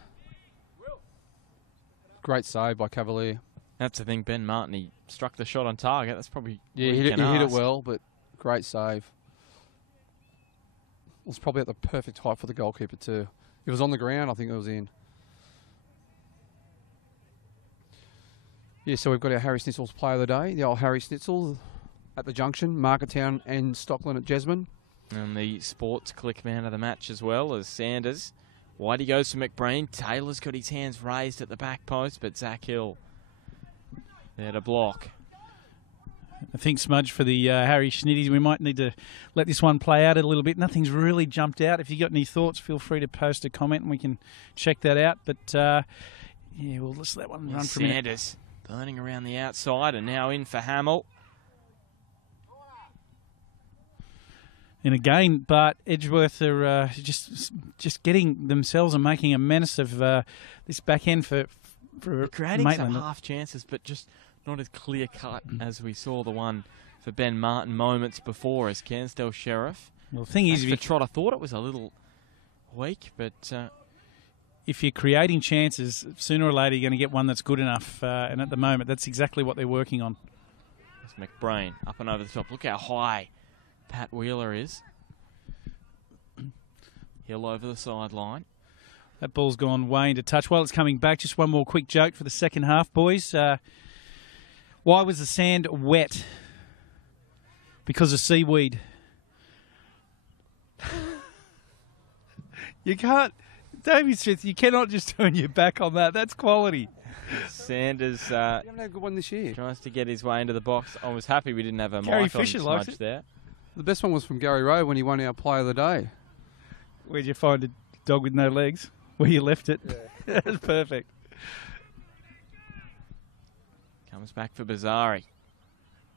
Great save by Cavalier. That's the thing, Ben Martin, he struck the shot on target. That's probably Yeah, all he you hit can it ask. well, but great save. It was probably at the perfect height for the goalkeeper too. If it was on the ground, I think it was in. Yeah, so we've got our Harry Snitzel's player of the day, the old Harry Snitzel at the junction, Marketown and Stockland at Jesmond. And the sports click man of the match as well as Sanders. Whitey goes to McBreen. Taylor's got his hands raised at the back post, but Zach Hill there to block. I think, Smudge, for the Harry Schnitties, we might need to let this one play out a little bit. Nothing's really jumped out. If you've got any thoughts, feel free to post a comment and we can check that out. But, yeah, we'll just let one run for a minute. Sanders burning around the outside and now in for Hamill. And again, but Edgeworth are just getting themselves and making a menace of this back end for Creating Maitland. some half chances, but just not as clear cut as we saw the one for Ben Martin moments before as Cairnsdale Sheriff. Well, the thing is, As for Trott, I thought it was a little weak, but if you're creating chances, sooner or later you're going to get one that's good enough. And at the moment, that's exactly what they're working on. it's McBreen up and over the top. Look how high Pat Wheeler is. Hill over the sideline. That ball's gone way into touch. While it's coming back, just one more quick joke for the second half, boys. Why was the sand wet? Because of seaweed. You can't, David Smith, you cannot just turn your back on that. That's quality. Sanders You haven't had a good one this year. tries to get his way into the box. I was happy we didn't have a Gary mic on Fisher likes Smudge it. there. The best one was from Gary Rowe when he won our player of the day. Where'd you find a dog with no legs? Where you left it? Yeah. That's perfect. Comes back for Bazari.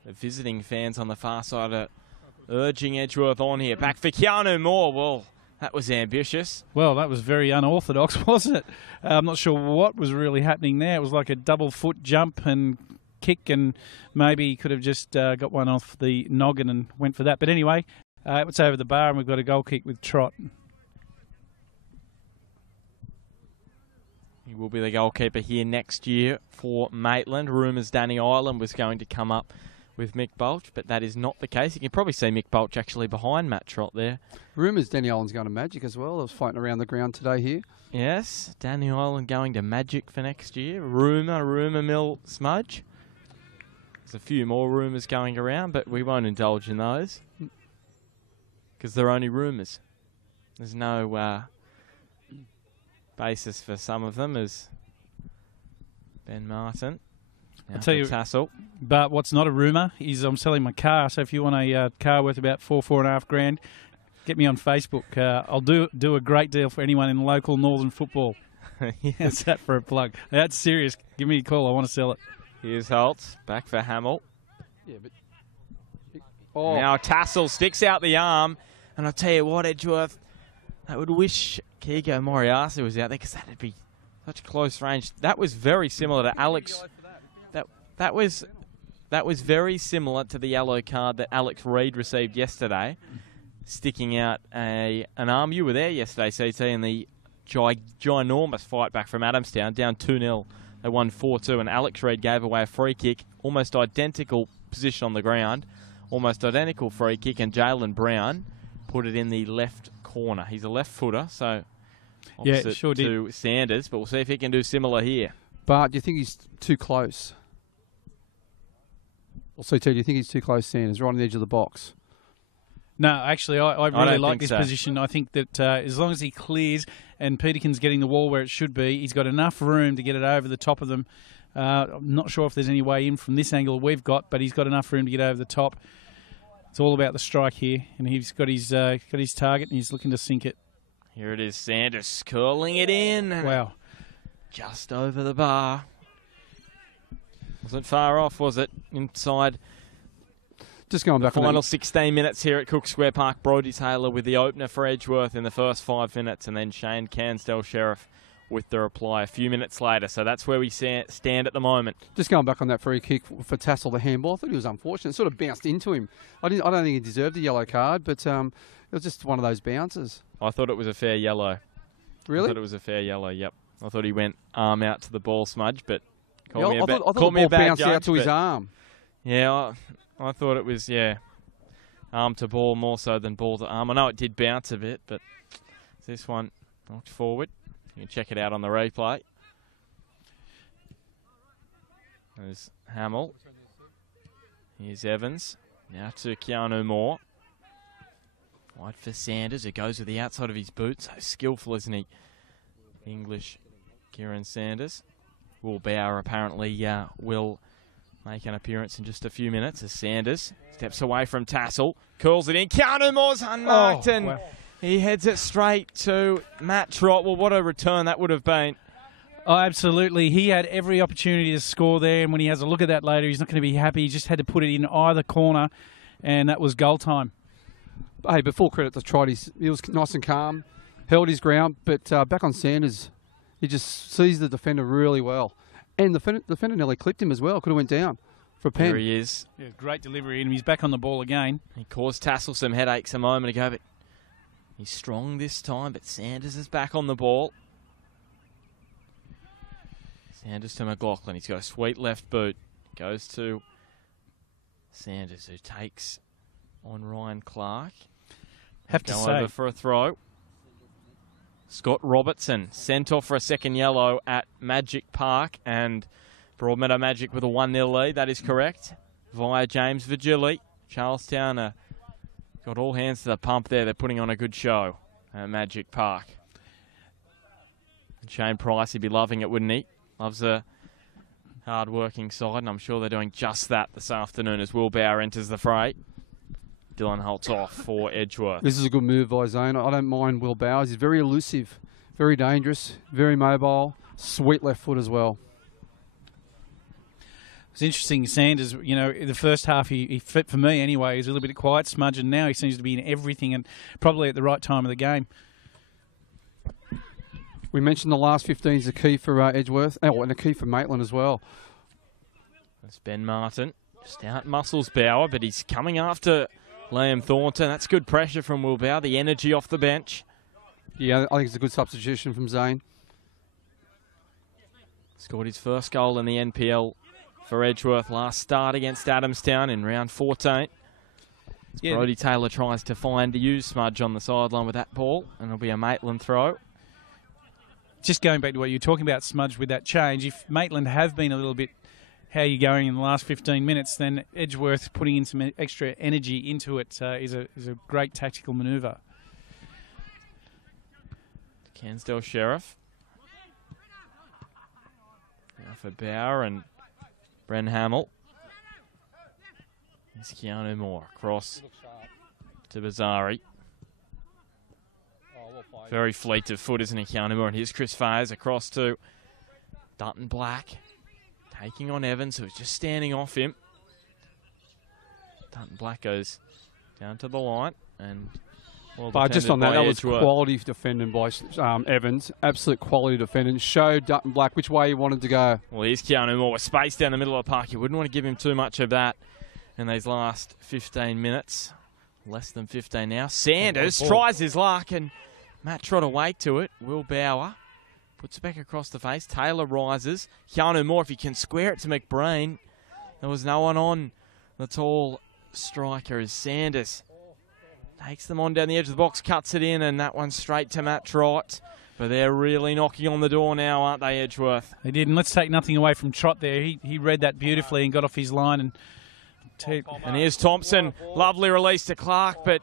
The visiting fans on the far side are urging Edgeworth on here. Back for Keanu Moore. Well, that was ambitious. Well, that was very unorthodox, wasn't it? I'm not sure what was really happening there. It was like a double foot jump and kick, and maybe he could have just got one off the noggin and went for that. But anyway, it's over the bar, and we've got a goal kick with Trott. He will be the goalkeeper here next year for Maitland. Rumours Danny Ireland was going to come up with Mick Bulch, but that is not the case. You can probably see Mick Bulch actually behind Matt Trott there. Rumours Danny Allen's going to Magic as well. I was floating around the ground today here. Yes, Danny Ireland going to Magic for next year. Rumour mill Smudge. There's a few more rumours going around, but we won't indulge in those because they're only rumours. There's no basis for some of them, as Ben Martin. I'll tell you, Tassel. but what's not a rumour is I'm selling my car. So if you want a car worth about $4.5 grand, get me on Facebook. I'll do a great deal for anyone in local northern football. How's that for a plug? That's serious. Give me a call. I want to sell it. Here's Holtz, back for Hamill. Yeah, but Now Tassel sticks out the arm, and I'll tell you what, Edgeworth, I would wish Kigo Moriarty was out there because that'd be such close range. That was very similar to Alex. That was very similar to the yellow card that Alex Reid received yesterday, sticking out an arm. You were there yesterday, CT, in the ginormous fight back from Adamstown, down 2-0. They won 4-2, and Alex Reid gave away a free kick, almost identical position on the ground, almost identical free kick, and Jalen Brown put it in the left corner. He's a left footer, so opposite sure to Sanders, but we'll see if he can do similar here. Bart, do you think he's too close? Or CT, do you think he's too close, Sanders, right on the edge of the box? No, actually, I really don't like think this so. position. I think that as long as he clears and Peterkin's getting the wall where it should be, he's got enough room to get it over the top of them. I'm not sure if there's any way in from this angle we've got, but he's got enough room to get over the top. It's all about the strike here, and he's got his target, and he's looking to sink it. Here it is, Sanders curling it in. Wow. Just over the bar. Wasn't far off, was it? Inside Just going back on final that. 16 minutes here at Cook Square Park. Brodie Taylor with the opener for Edgeworth in the first 5 minutes, and then Shane Cairnsdale Sheriff with the reply a few minutes later. So that's where we stand at the moment. Just going back on that free kick for Tassel, the handball, I thought he was unfortunate. It sort of bounced into him. I don't think he deserved a yellow card, but it was just one of those bounces. I thought it was a fair yellow. Really? I thought it was a fair yellow, yep. I thought he went arm out to the ball, Smudge, but I thought the ball bounced out to his arm. Yeah, I thought it was, arm to ball more so than ball to arm. I know it did bounce a bit, but this one knocked forward. You can check it out on the replay. There's Hamill. Here's Evans. Now to Keanu Moore. Wide for Sanders, who goes with the outside of his boot. So skillful, isn't he? English Kieran Sanders. Will Bauer apparently will make an appearance in just a few minutes as Sanders steps away from Tassel. Curls it in. Keanu Moore's unmarked and he heads it straight to Matt Trott. Well, what a return that would have been. Oh, absolutely. He had every opportunity to score there, and when he has a look at that later, he's not going to be happy. He just had to put it in either corner, and that was goal time. Hey, but full credit to Trott. He was nice and calm, held his ground, but back on Sanders, he just sees the defender really well. And the defender nearly clipped him as well. Could have went down for a pen. There he is. Yeah, great delivery, and he's back on the ball again. He caused Tassel some headaches a moment ago, but he's strong this time, but Sanders is back on the ball. Sanders to McLaughlin. He's got a sweet left boot. Goes to Sanders, who takes on Ryan Clark. Have to Go say, over for a throw. Scott Robertson sent off for a second yellow at Magic Park, and Broadmeadow Magic with a 1-0 lead. That is correct. Via James Vigili. Charlestown got all hands to the pump there. They're putting on a good show at Magic Park. And Shane Price, he'd be loving it, wouldn't he? Loves a hard-working side, and I'm sure they're doing just that this afternoon as Will Bauer enters the fray. Dylan Holtz off for Edgeworth. This is a good move by Zane. I don't mind Will Bowers. He's very elusive, very dangerous, very mobile, sweet left foot as well. It's interesting, Sanders, you know, in the first half, he fit for me anyway. He was a little bit quiet, smudge, and now he seems to be in everything and probably at the right time of the game. We mentioned the last 15 is a key for Edgeworth, and a key for Maitland as well. That's Ben Martin. Just out muscles Bauer, but he's coming after Liam Thornton. That's good pressure from Will Bauer, the energy off the bench. Yeah, I think it's a good substitution from Zane. Scored his first goal in the NPL for Edgeworth last start against Adamstown in round 14. Yeah. Brodie Taylor tries to use Smudge on the sideline with that ball, and it'll be a Maitland throw. Just going back to what you were talking about, Smudge, with that change, if Maitland have been a little bit how you're going in the last 15 minutes, then Edgeworth putting in some extra energy into it is a great tactical manoeuvre. Cansdale Sheriff. Now for Bauer and Bren Hamill. Here's Keanu Moore across to Bazari. Very fleet of foot, isn't he, Keanu Moore? And here's Chris Fayers across to Dutton Black. Taking on Evans, who's just standing off him. Dutton Black goes down to the line. And but just on that, that was quality defending by Evans. Absolute quality defending. Showed Dutton Black which way he wanted to go. Well, here's Keanu Moore with space down the middle of the park. You wouldn't want to give him too much of that in these last 15 minutes. Less than 15 now. Sanders tries his luck, and Matt Trott away to it. Will Bauer puts it back across the face. Taylor rises. Keanu Moore, if he can square it to McBrain. There was no one on the tall striker as Sanders takes them on down the edge of the box, cuts it in, and that one straight to Matt Trott. But they're really knocking on the door now, aren't they, Edgeworth? They did, and let's take nothing away from Trott there. He read that beautifully and got off his line. And here's Thompson. Lovely release to Clark, but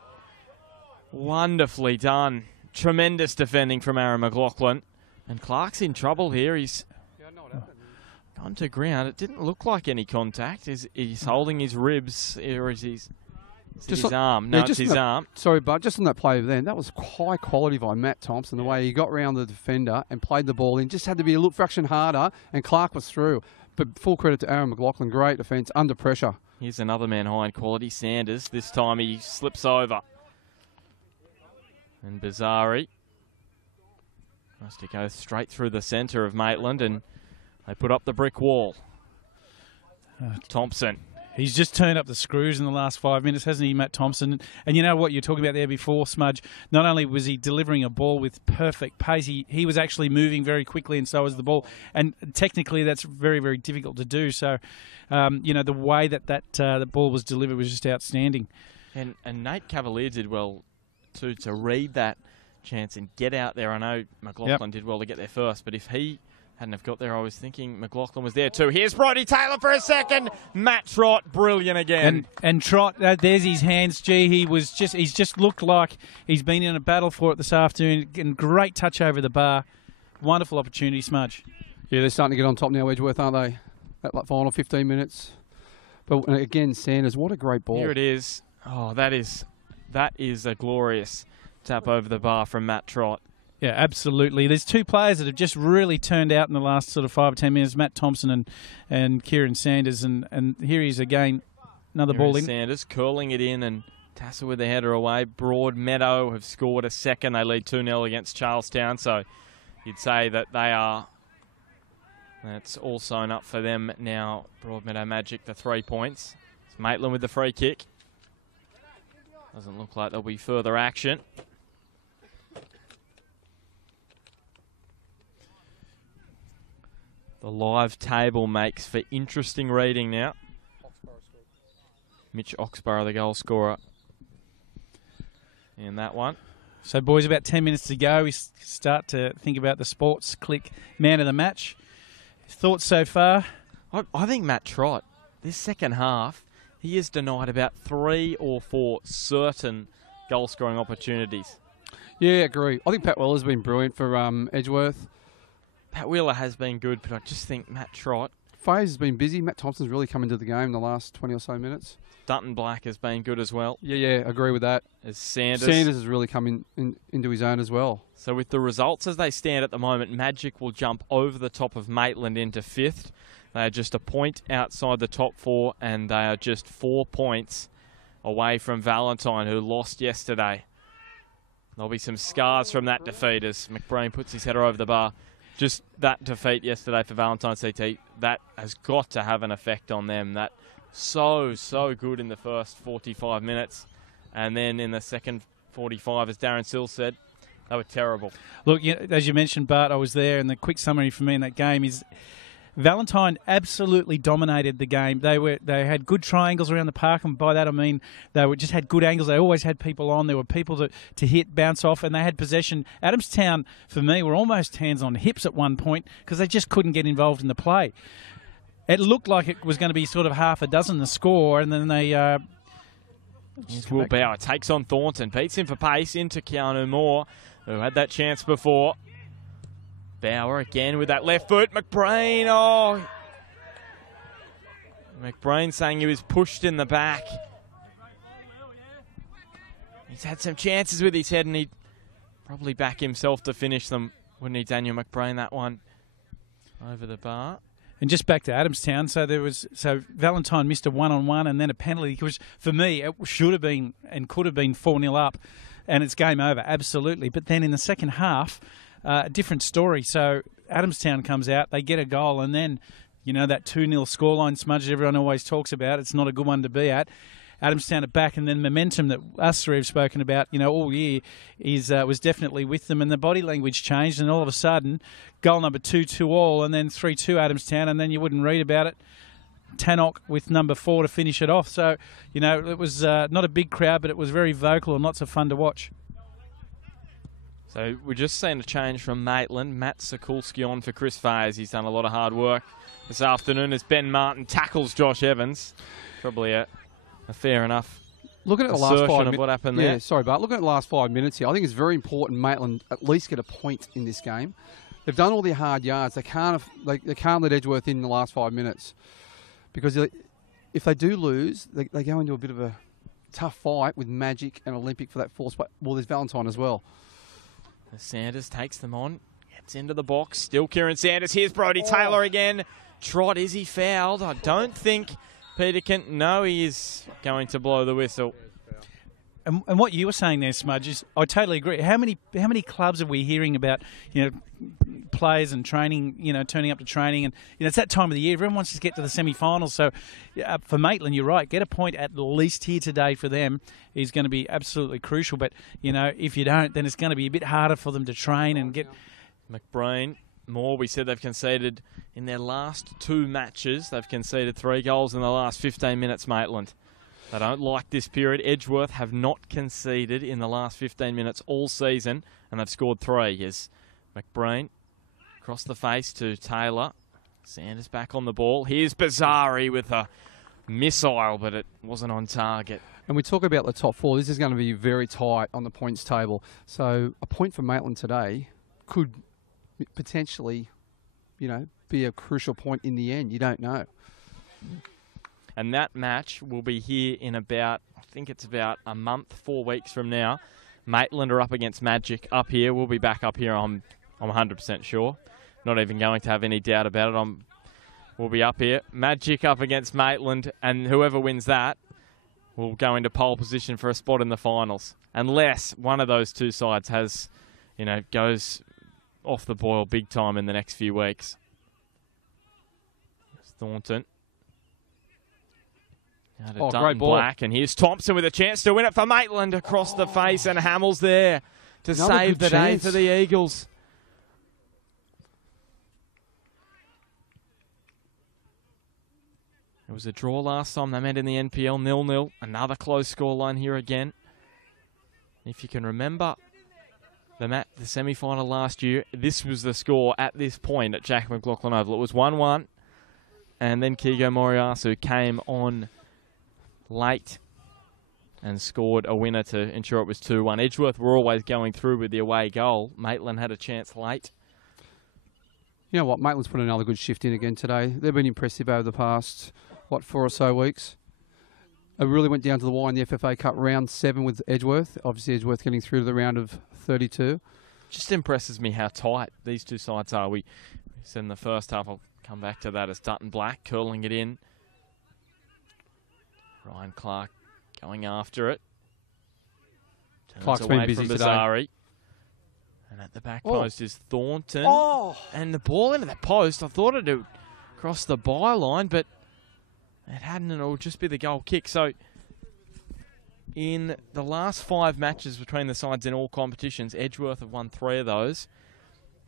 wonderfully done. Tremendous defending from Aaron McLaughlin. And Clark's in trouble here. He's gone to ground. It didn't look like any contact. He's holding his ribs, or is his arm? No, it's his arm. Sorry, but just on that play then, that was high quality by Matt Thompson, the way he got round the defender and played the ball in. Just had to be a little fraction harder, and Clark was through. But full credit to Aaron McLaughlin. Great defence, under pressure. Here's another man high in quality, Sanders. This time he slips over. And Bazari Tries to go straight through the centre of Maitland, and they put up the brick wall. Thompson. He's just turned up the screws in the last 5 minutes, hasn't he, Matt Thompson? And you know what you're talking about there before, Smudge? Not only was he delivering a ball with perfect pace, he was actually moving very quickly, and so was the ball. And technically, that's very, very difficult to do. So, the way that the ball was delivered was just outstanding. And Nate Cavalier did well, too, to read that chance and get out there. I know McLaughlin did well to get there first, but if he hadn't have got there, I was thinking McLaughlin was there too. Here's Brodie Taylor for a second. Matt Trott, brilliant again. And Trott, there's his hands. Gee, he's just looked like he's been in a battle for it this afternoon. And great touch over the bar. Wonderful opportunity, Smudge. Yeah, they're starting to get on top now, Edgeworth, aren't they? That final 15 minutes. But again, Sanders, what a great ball. Here it is. Oh, that is a glorious tap over the bar from Matt Trott. Yeah, absolutely. There's two players that have just really turned out in the last sort of 5 or 10 minutes, Matt Thompson and Kieran Sanders. And here he is again, another ball in. Sanders curling it in and Tassel with the header away. Broadmeadow have scored a second. They lead 2-0 against Charlestown. So you'd say that that's all sewn up for them now. Broadmeadow Magic, the 3 points. It's Maitland with the free kick. Doesn't look like there'll be further action. The live table makes for interesting reading now. Mitch Oxborough, the goal scorer in that one. So, boys, about 10 minutes to go. We start to think about the Sports Click man of the match. Thoughts so far? I think Matt Trott, this second half, he has denied about 3 or 4 certain goal-scoring opportunities. Yeah, agree. I think Pat Weller's been brilliant for Edgeworth. Pat Wheeler has been good, but I just think Matt Trott... Faze has been busy. Matt Thompson's really come into the game the last 20 or so minutes. Dutton Black has been good as well. Yeah, agree with that. As Sanders has really come into his own as well. So with the results as they stand at the moment, Magic will jump over the top of Maitland into 5th. They are just a point outside the top 4, and they are just 4 points away from Valentine, who lost yesterday. There'll be some scars from that defeat as McBrain puts his header over the bar. Just that defeat yesterday for Valentine CT, that has got to have an effect on them. That so good in the first 45 minutes. And then in the second 45, as Darren Sills said, they were terrible. Look, as you mentioned, Bart, I was there, and the quick summary for me in that game is Valentine absolutely dominated the game. They had good triangles around the park, and by that I mean just had good angles. They always had people on. There were people to hit, bounce off, and they had possession. Adamstown, for me, were almost hands on hips at one point because they just couldn't get involved in the play. It looked like it was going to be sort of half a dozen the score, and then they... Here's Will Bauer, takes on Thornton, beats him for pace into Keanu Moore, who had that chance before. Bauer again with that left foot. McBrain, McBrain saying he was pushed in the back. He's had some chances with his head, and he'd probably back himself to finish them, wouldn't he, Daniel McBrain, that one over the bar. And just back to Adamstown, so Valentine missed a 1-on-1 and then a penalty, which for me it should have been and could have been 4-0 up, and it's game over, absolutely. But then in the second half, a different story. So Adamstown comes out, they get a goal, and then, that 2-0 scoreline, Smudge, everyone always talks about. It's not a good one to be at. Adamstown are back, and then momentum that us three have spoken about, all year, was definitely with them, and the body language changed, and all of a sudden, goal number 2-2 and then 3-2 Adamstown, and then you wouldn't read about it. Tannock with number 4 to finish it off. So, it was not a big crowd, but it was very vocal and lots of fun to watch. So we're just seeing a change from Maitland. Matt Sokulski on for Chris Faze. He's done a lot of hard work this afternoon as Ben Martin tackles Josh Evans. Probably a fair enough looking at the last 5 minutes of what happened there. Yeah, sorry, Bart. Looking at the last 5 minutes here, I think it's very important Maitland at least get a point in this game. They've done all their hard yards. They can't let Edgeworth in the last 5 minutes, because if they do lose, they go into a bit of a tough fight with Magic and Olympic for that 4th spot. Well, there's Valentine as well. Sanders takes them on, gets into the box. Still Kieran Sanders. Here's Brodie Taylor again. Trott, is he fouled? I don't think Peter Kent. No, he is going to blow the whistle. And what you were saying there, Smudge, is I totally agree. How many clubs are we hearing about, players and training, turning up to training, and it's that time of the year. Everyone wants to get to the semi-finals. So for Maitland, you're right. Get a point at least here today for them is going to be absolutely crucial. But if you don't, then it's going to be a bit harder for them to train and get. McBrain, Moore. We said they've conceded in their last 2 matches. They've conceded 3 goals in the last 15 minutes. Maitland. They don't like this period. Edgeworth have not conceded in the last 15 minutes all season, and they've scored 3. As McBrain across the face to Taylor. Sanders back on the ball. Here's Bazari with a missile, but it wasn't on target. And we talk about the top 4. This is going to be very tight on the points table. So a point for Maitland today could potentially, be a crucial point in the end. You don't know. And that match will be here in about, I think it's about a month, 4 weeks from now. Maitland are up against Magic up here. We'll be back up here, I'm 100% sure. Not even going to have any doubt about it. We'll be up here. Magic up against Maitland, and whoever wins that will go into pole position for a spot in the finals. Unless one of those 2 sides has, goes off the boil big time in the next few weeks. Thornton. Now to great ball. Black, and here's Thompson with a chance to win it for Maitland across the face, and Hamill's there to save the day for the Eagles. It was a draw last time they met in the NPL, 0-0. Another close scoreline here again. If you can remember the semi-final last year, this was the score at this point at Jack McLaughlin Oval. It was 1-1, and then Kigo Moriyasu came on late and scored a winner to ensure it was 2-1. Edgeworth were always going through with the away goal. Maitland had a chance late. You know what? Maitland's put another good shift in again today. They've been impressive over the past, 4 or so weeks. It really went down to the wire in the FFA Cup round 7 with Edgeworth. Obviously, Edgeworth getting through to the round of 32. Just impresses me how tight these 2 sides are. We said in the first half, I'll come back to that, as Dutton Black curling it in. Ryan Clark going after it. Clark's been busy today. And at the back post is Thornton. Oh. And the ball into the post. I thought it would cross the byline, but it hadn't, and it would just be the goal kick. So in the last 5 matches between the sides in all competitions, Edgeworth have won 3 of those,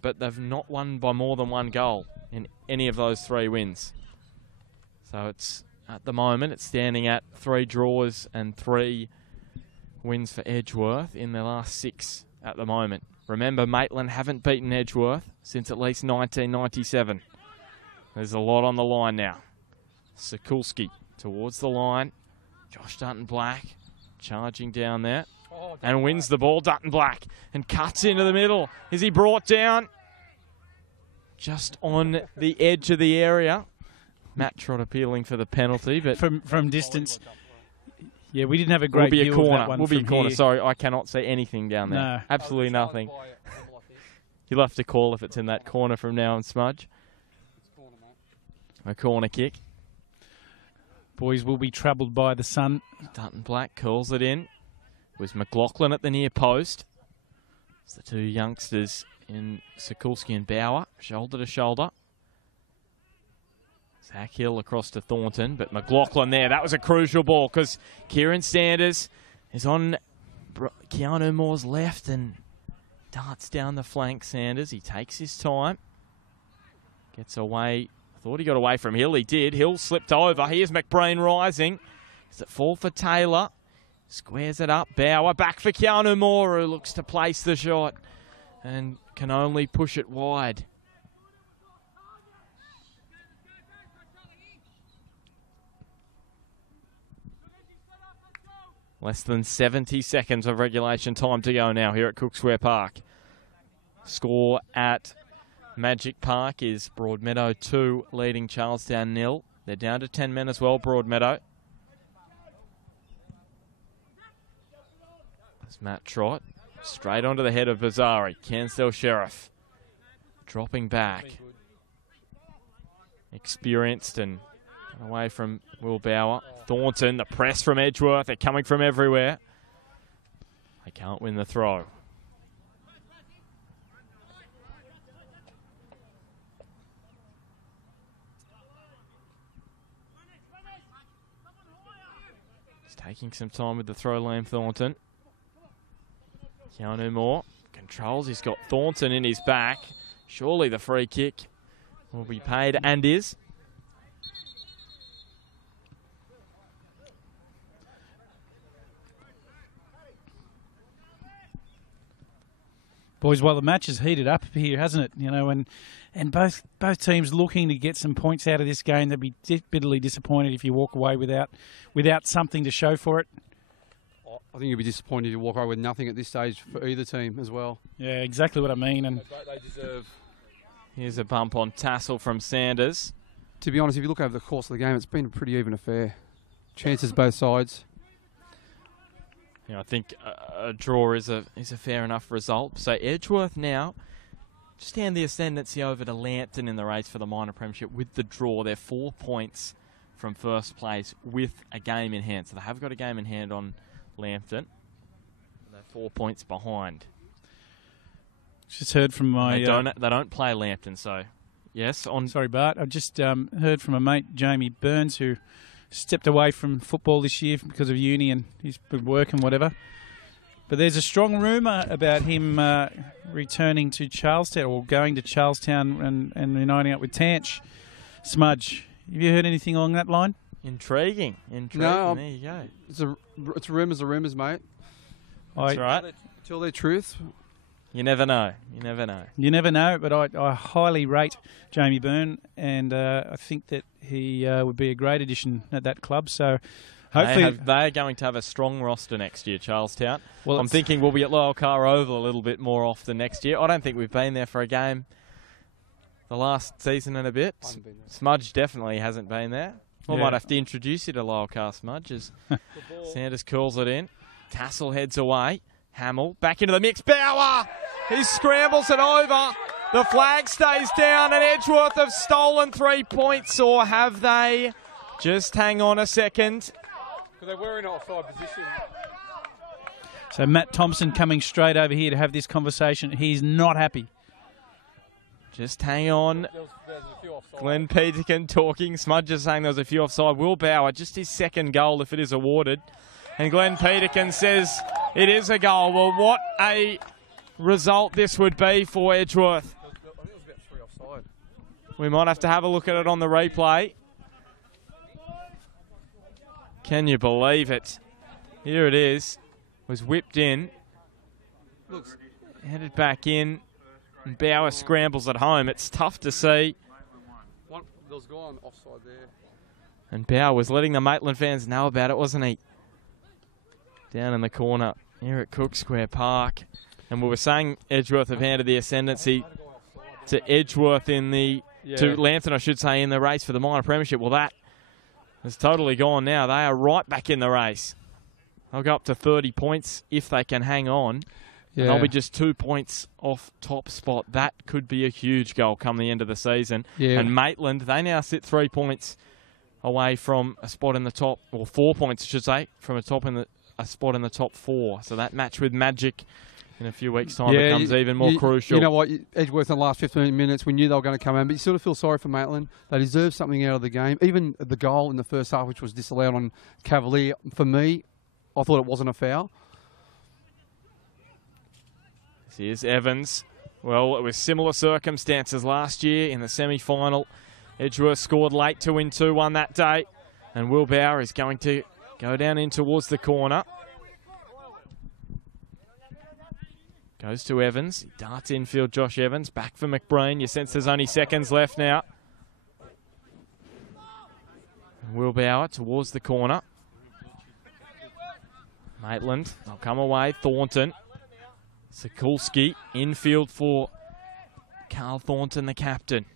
but they've not won by more than 1 goal in any of those 3 wins. So it's, at the moment, it's standing at 3 draws and 3 wins for Edgeworth in their last 6 at the moment. Remember, Maitland haven't beaten Edgeworth since at least 1997. There's a lot on the line now. Sikulski towards the line. Josh Dutton Black charging down there and wins the ball. Dutton Black and cuts into the middle. Is he brought down? Just on the edge of the area. Matt Trott appealing for the penalty, but from distance. Yeah, we didn't have a great view of that one. Will be a corner. Here. Sorry, I cannot see anything down there. No. Absolutely nothing. You'll have to call if it's in that corner from now on, Smudge. A corner kick. Boys will be troubled by the sun. Dutton Black curls it in. It was McLaughlin at the near post. It's the 2 youngsters in Sikulski and Bauer, shoulder to shoulder. Zach Hill across to Thornton, but McLaughlin there. That was a crucial ball because Kieran Sanders is on Keanu Moore's left and darts down the flank. Sanders, he takes his time. Gets away. I thought he got away from Hill. He did. Hill slipped over. Here's McBrain rising. Does it fall for Taylor? Squares it up. Bauer back for Keanu Moore, who looks to place the shot and can only push it wide. Less than 70 seconds of regulation time to go now here at Cook Square Park. Score at Magic Park is Broadmeadow 2 leading Charlestown 0. They're down to 10 men as well, Broadmeadow. There's Matt Trott. Straight onto the head of Bazari. Cansdale Sheriff dropping back. Experienced and away from Will Bauer. Thornton, the press from Edgeworth. They're coming from everywhere. They can't win the throw. He's taking some time with the throw, Liam Thornton. Keanu Moore controls. He's got Thornton in his back. Surely the free kick will be paid, and is. Boys, well, the match has heated up here, hasn't it? You know, and both teams looking to get some points out of this game. They'd be bitterly disappointed if you walk away without something to show for it. I think you'll be disappointed if you walk away with nothing at this stage for either team as well. Yeah, exactly what I mean. And they deserve. Here's a bump on tassel from Sanders. To be honest, if you look over the course of the game, it's been a pretty even affair. Chances both sides. I think a draw is a fair enough result. So Edgeworth now just hand the ascendancy over to Lambton in the race for the minor premiership with the draw. They're 4 points from first place with a game in hand. So they have got a game in hand on Lambton. They're 4 points behind. Just heard from my... They don't play Lambton, so yes. Sorry, Bart. I just heard from a mate, Jamie Burns, who stepped away from football this year because of uni and he's been working, whatever. But there's a strong rumour about him returning to Charlestown or going to Charlestown and uniting up with Tanch. Smudge, have you heard anything along that line? Intriguing. No, there you go. It's rumours, mate. That's right. Tell their truth. You never know. You never know, but I highly rate Jamie Byrne, and I think that he would be a great addition at that club. So hopefully they are going to have a strong roster next year, Charlestown. Well, I'm thinking we'll be at Loyal Car Oval a little bit more often next year. I don't think we've been there for a game the last season and a bit. Smudge definitely hasn't been there. We might have to introduce you to Loyal Car, Smudge, as Sanders curls it in. Tassel heads away. Hamill back into the mix. Bauer! He scrambles it over. The flag stays down, and Edgeworth have stolen 3 points, or have they? Just hang on a second. Because they were in offside position. So Matt Thompson coming straight over here to have this conversation. He's not happy. Just hang on. There's a few offside. Glenn Peterkin talking. Smudge is saying there's a few offside. Will Bauer, just his second goal if it is awarded. And Glenn Peterkin says it is a goal. Well, what a result this would be for Edgeworth. I think it was about 3 offside. We might have to have a look at it on the replay. Can you believe it? Here it is. Was whipped in. Looks. Headed back in. And Bauer scrambles at home. It's tough to see. There was a guy on offside there. And Bauer was letting the Maitland fans know about it, wasn't he? Down in the corner here at Cook Square Park. And we were saying Edgeworth have handed the ascendancy to Edgeworth to Lambton, I should say, in the race for the minor premiership. Well, that has totally gone now. They are right back in the race. They'll go up to 30 points if they can hang on. Yeah. And they'll be just 2 points off top spot. That could be a huge goal come the end of the season. Yeah. And Maitland, they now sit 3 points away from a spot in the top, or 4 points, I should say, from a spot in the top 4. So that match with Magic in a few weeks' time becomes even more crucial. You know what? Edgeworth in the last 15 minutes, we knew they were going to come in, but you sort of feel sorry for Maitland. They deserve something out of the game. Even the goal in the first half, which was disallowed on Cavalier, for me, I thought it wasn't a foul. Here's Evans. Well, it was similar circumstances last year in the semi-final. Edgeworth scored late to win 2-1 that day. And Will Bauer is going to go down in towards the corner. Goes to Evans. He darts infield, Josh Evans. Back for McBreen. You sense there's only seconds left now. Will Bauer towards the corner. Maitland. They'll come away. Thornton. Sikulski. Infield for Carl Thornton, the captain.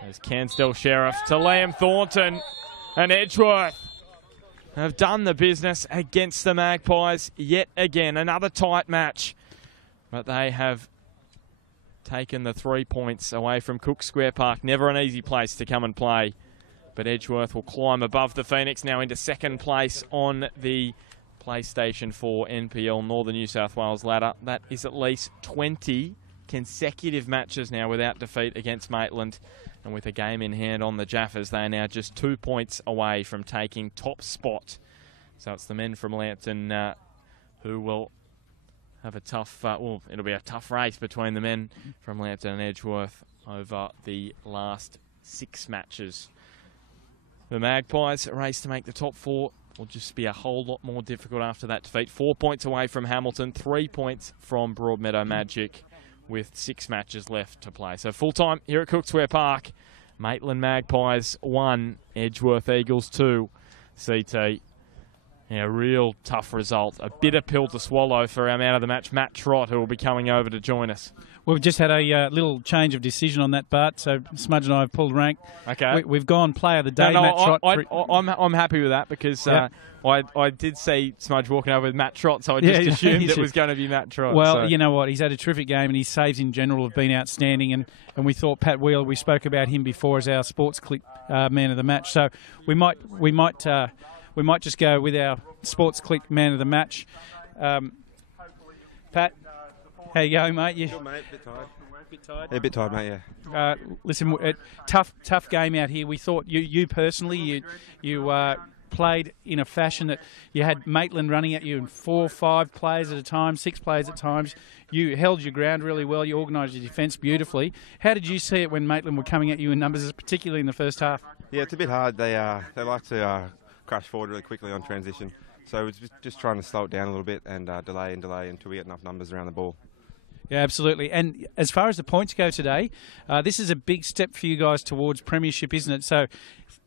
There's Cansdell Sheriff to Liam Thornton. And Edgeworth have done the business against the Magpies yet again. Another tight match. But they have taken the 3 points away from Cook Square Park. Never an easy place to come and play. But Edgeworth will climb above the Phoenix now into second place on the PlayStation 4 NPL Northern New South Wales ladder. That is at least 20 consecutive matches now without defeat against Maitland. And with a game in hand on the Jaffers, they are now just 2 points away from taking top spot. So it's the men from Lambton who will have a tough, well, it'll be a tough race between the men from Lambton and Edgeworth over the last 6 matches. The Magpies race to make the top 4 will just be a whole lot more difficult after that defeat. 4 points away from Hamilton, 3 points from Broadmeadow Magic, with 6 matches left to play. So full time here at Cooksware Park. Maitland Magpies 1, Edgeworth Eagles 2. CT. Yeah, real tough result. A bitter pill to swallow for our man of the match, Matt Trott, who will be coming over to join us. We've just had a little change of decision on that, Bart. So Smudge and I have pulled rank. Okay. We've gone player of the day, Matt Trott. I'm happy with that because I did see Smudge walking over with Matt Trott, so I just assumed it was going to be Matt Trott. Well, so. You know what? He's had a terrific game, and his saves in general have been outstanding. And we thought Pat Wheeler, we spoke about him before as our Sports Click man of the match. So we might just go with our Sports Click man of the match. Pat, how you going, mate? Good, mate. Bit tired. Bit tired? Yeah, a bit tired, mate, yeah. Listen, tough game out here. We thought you personally, you played in a fashion that you had Maitland running at you in 4 or 5 players at a time, 6 players at times. You held your ground really well. You organised your defence beautifully. How did you see it when Maitland were coming at you in numbers, particularly in the first half? Yeah, it's a bit hard. They like to crash forward really quickly on transition. So it's just trying to slow it down a little bit and delay until we get enough numbers around the ball. Yeah, absolutely. And as far as the points go today, this is a big step for you guys towards premiership, isn't it? So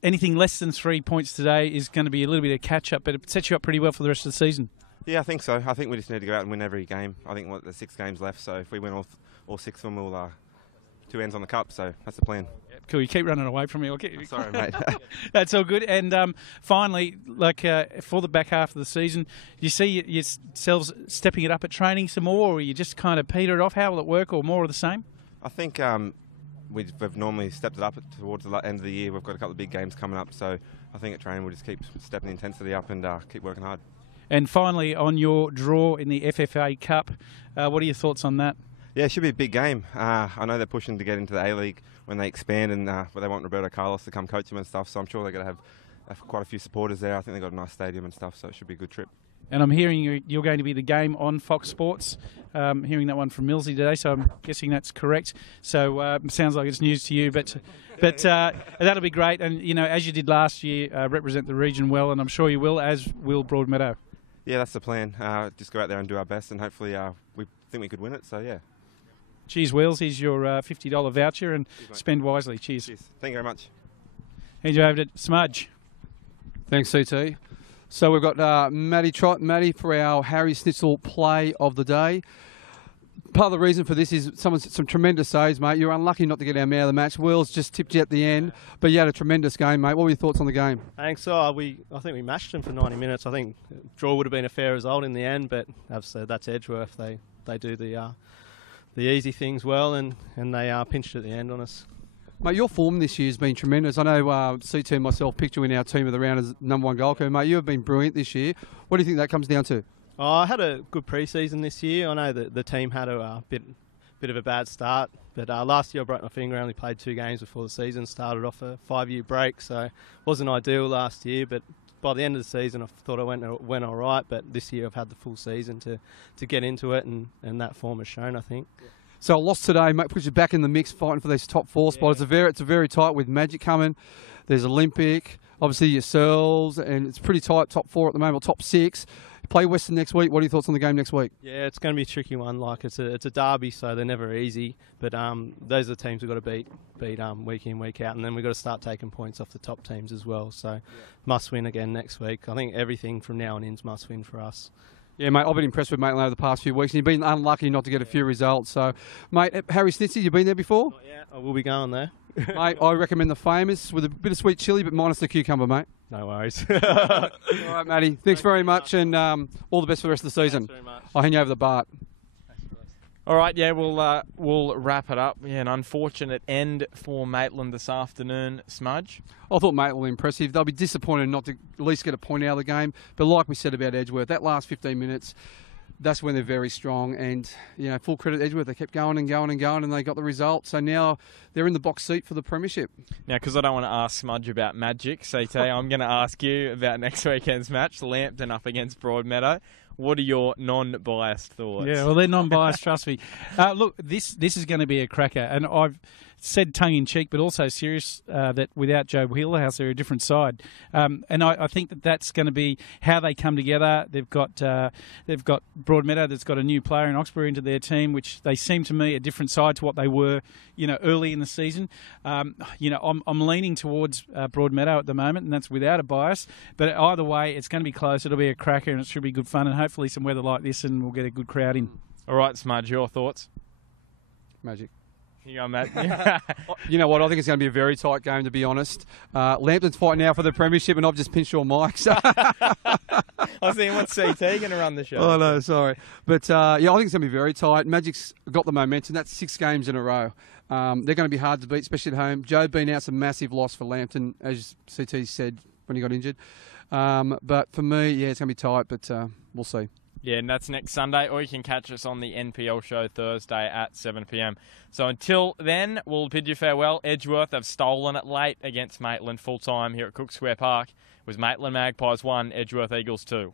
anything less than 3 points today is going to be a little bit of catch-up, but it sets you up pretty well for the rest of the season. Yeah, I think so. I think we just need to go out and win every game. I think there's 6 games left, so if we win all 6 of them, we'll 2 ends on the cup, so that's the plan. Cool, you keep running away from me. Sorry, mate. That's all good. And finally, for the back half of the season, do you see yourselves stepping it up at training some more, or you just kind of peter it off? How will it work, or more of the same? I think we've normally stepped it up towards the end of the year. We've got a couple of big games coming up, so I think at training we'll just keep stepping the intensity up and keep working hard. And finally, on your draw in the FFA Cup, what are your thoughts on that? Yeah, it should be a big game. I know they're pushing to get into the A-League when they expand, and they want Roberto Carlos to come coach them and stuff, so I'm sure they're going to have quite a few supporters there. I think they've got a nice stadium and stuff, so it should be a good trip. And I'm hearing you're going to be the game on Fox Sports. Hearing that one from Millsy today, so I'm guessing that's correct. So sounds like it's news to you, but that'll be great. And, you know, as you did last year, represent the region well, and I'm sure you will, as will Broadmeadow. Yeah, that's the plan. Just go out there and do our best, and hopefully we think we could win it, so yeah. Cheers, Wheels. Here's your $50 voucher, and spend wisely. Cheers. Thank you very much. Hand you over to Smudge. Thanks, CT. So we've got Matty Trott. Matty, for our Harry Snitzel play of the day. Part of the reason for this is some tremendous saves, mate. You're unlucky not to get our man of the match. Wheels just tipped you at the end, but you had a tremendous game, mate. What were your thoughts on the game? Thanks. I think we matched them for 90 minutes. I think draw would have been a fair result in the end, but as I said, that's Edgeworth. They do the easy things well, and they pinched at the end on us. Mate, your form this year has been tremendous. I know CT and myself picked you in our team of the round as #1 goalkeeper. Mate, you have been brilliant this year. What do you think that comes down to? I had a good pre-season this year. I know that the team had a bit of a bad start, but last year I broke my finger. I only played 2 games before the season started off a 5-year break, so it wasn't ideal last year, but by the end of the season I thought I went all right, but this year I've had the full season to get into it, and that form has shown, I think. So a loss today, mate, puts you back in the mix fighting for these top 4 spots. It's a very tight with Magic coming. There's Olympic, obviously yourselves, and it's pretty tight, top 4 at the moment, top 6. Play Western next week. What are your thoughts on the game next week? Yeah, it's going to be a tricky one. Like it's a derby, so they're never easy. But those are the teams we've got to beat week in, week out, and then we've got to start taking points off the top teams as well. So must win again next week. I think everything from now on in is must win for us. Yeah, mate, I've been impressed with Maitland over the past few weeks, and you've been unlucky not to get a few results. So, mate, Harry Snitzy, you've been there before? Not yet. I will be going there. Mate, I recommend the Famous with a bit of sweet chilli, but minus the cucumber, mate. No worries. All right, Matty. Thanks very much, and all the best for the rest of the season. Thanks very much. I'll hand you over the Bart. All right, yeah, we'll wrap it up. Yeah, an unfortunate end for Maitland this afternoon, Smudge. I thought Maitland were impressive. They'll be disappointed not to at least get a point out of the game. But like we said about Edgeworth, that last 15 minutes, that's when they're very strong. And, you know, full credit to Edgeworth. They kept going and going and going, and they got the result. So now they're in the box seat for the premiership. Now, because I don't want to ask Smudge about Magic, CT, I'm going to ask you about next weekend's match, Lambton up against Broadmeadow. What are your non-biased thoughts? Yeah, well, they're non-biased, trust me. Look, this is going to be a cracker, and I've said tongue-in-cheek, but also serious, that without Joe Wheelhouse, they're a different side. And I think that's going to be how they come together. They've got Broadmeadow that's got a new player in Oxbury into their team, which they seem to me a different side to what they were, you know, early in the season. You know, I'm leaning towards Broadmeadow at the moment, and that's without a bias. But either way, it's going to be close. It'll be a cracker, and it should be good fun, and hopefully some weather like this, and we'll get a good crowd in. All right, Smudge, your thoughts? Magic. You go, Matt. You know what? I think it's going to be a very tight game, to be honest. Lambton's fighting now for the premiership, and I've just pinched your mic. So. I was thinking, what's CT going to run the show? Oh, no, sorry. But, yeah, I think it's going to be very tight. Magic's got the momentum. That's 6 games in a row. They're going to be hard to beat, especially at home. Joe being out's a massive loss for Lambton, as CT said when he got injured. But for me, yeah, it's going to be tight, but we'll see. Yeah, and that's next Sunday, or you can catch us on the NPL show Thursday at 7 p.m. So until then, we'll bid you farewell. Edgeworth have stolen it late against Maitland full-time here at Cook Square Park. It was Maitland Magpies 1, Edgeworth Eagles 2.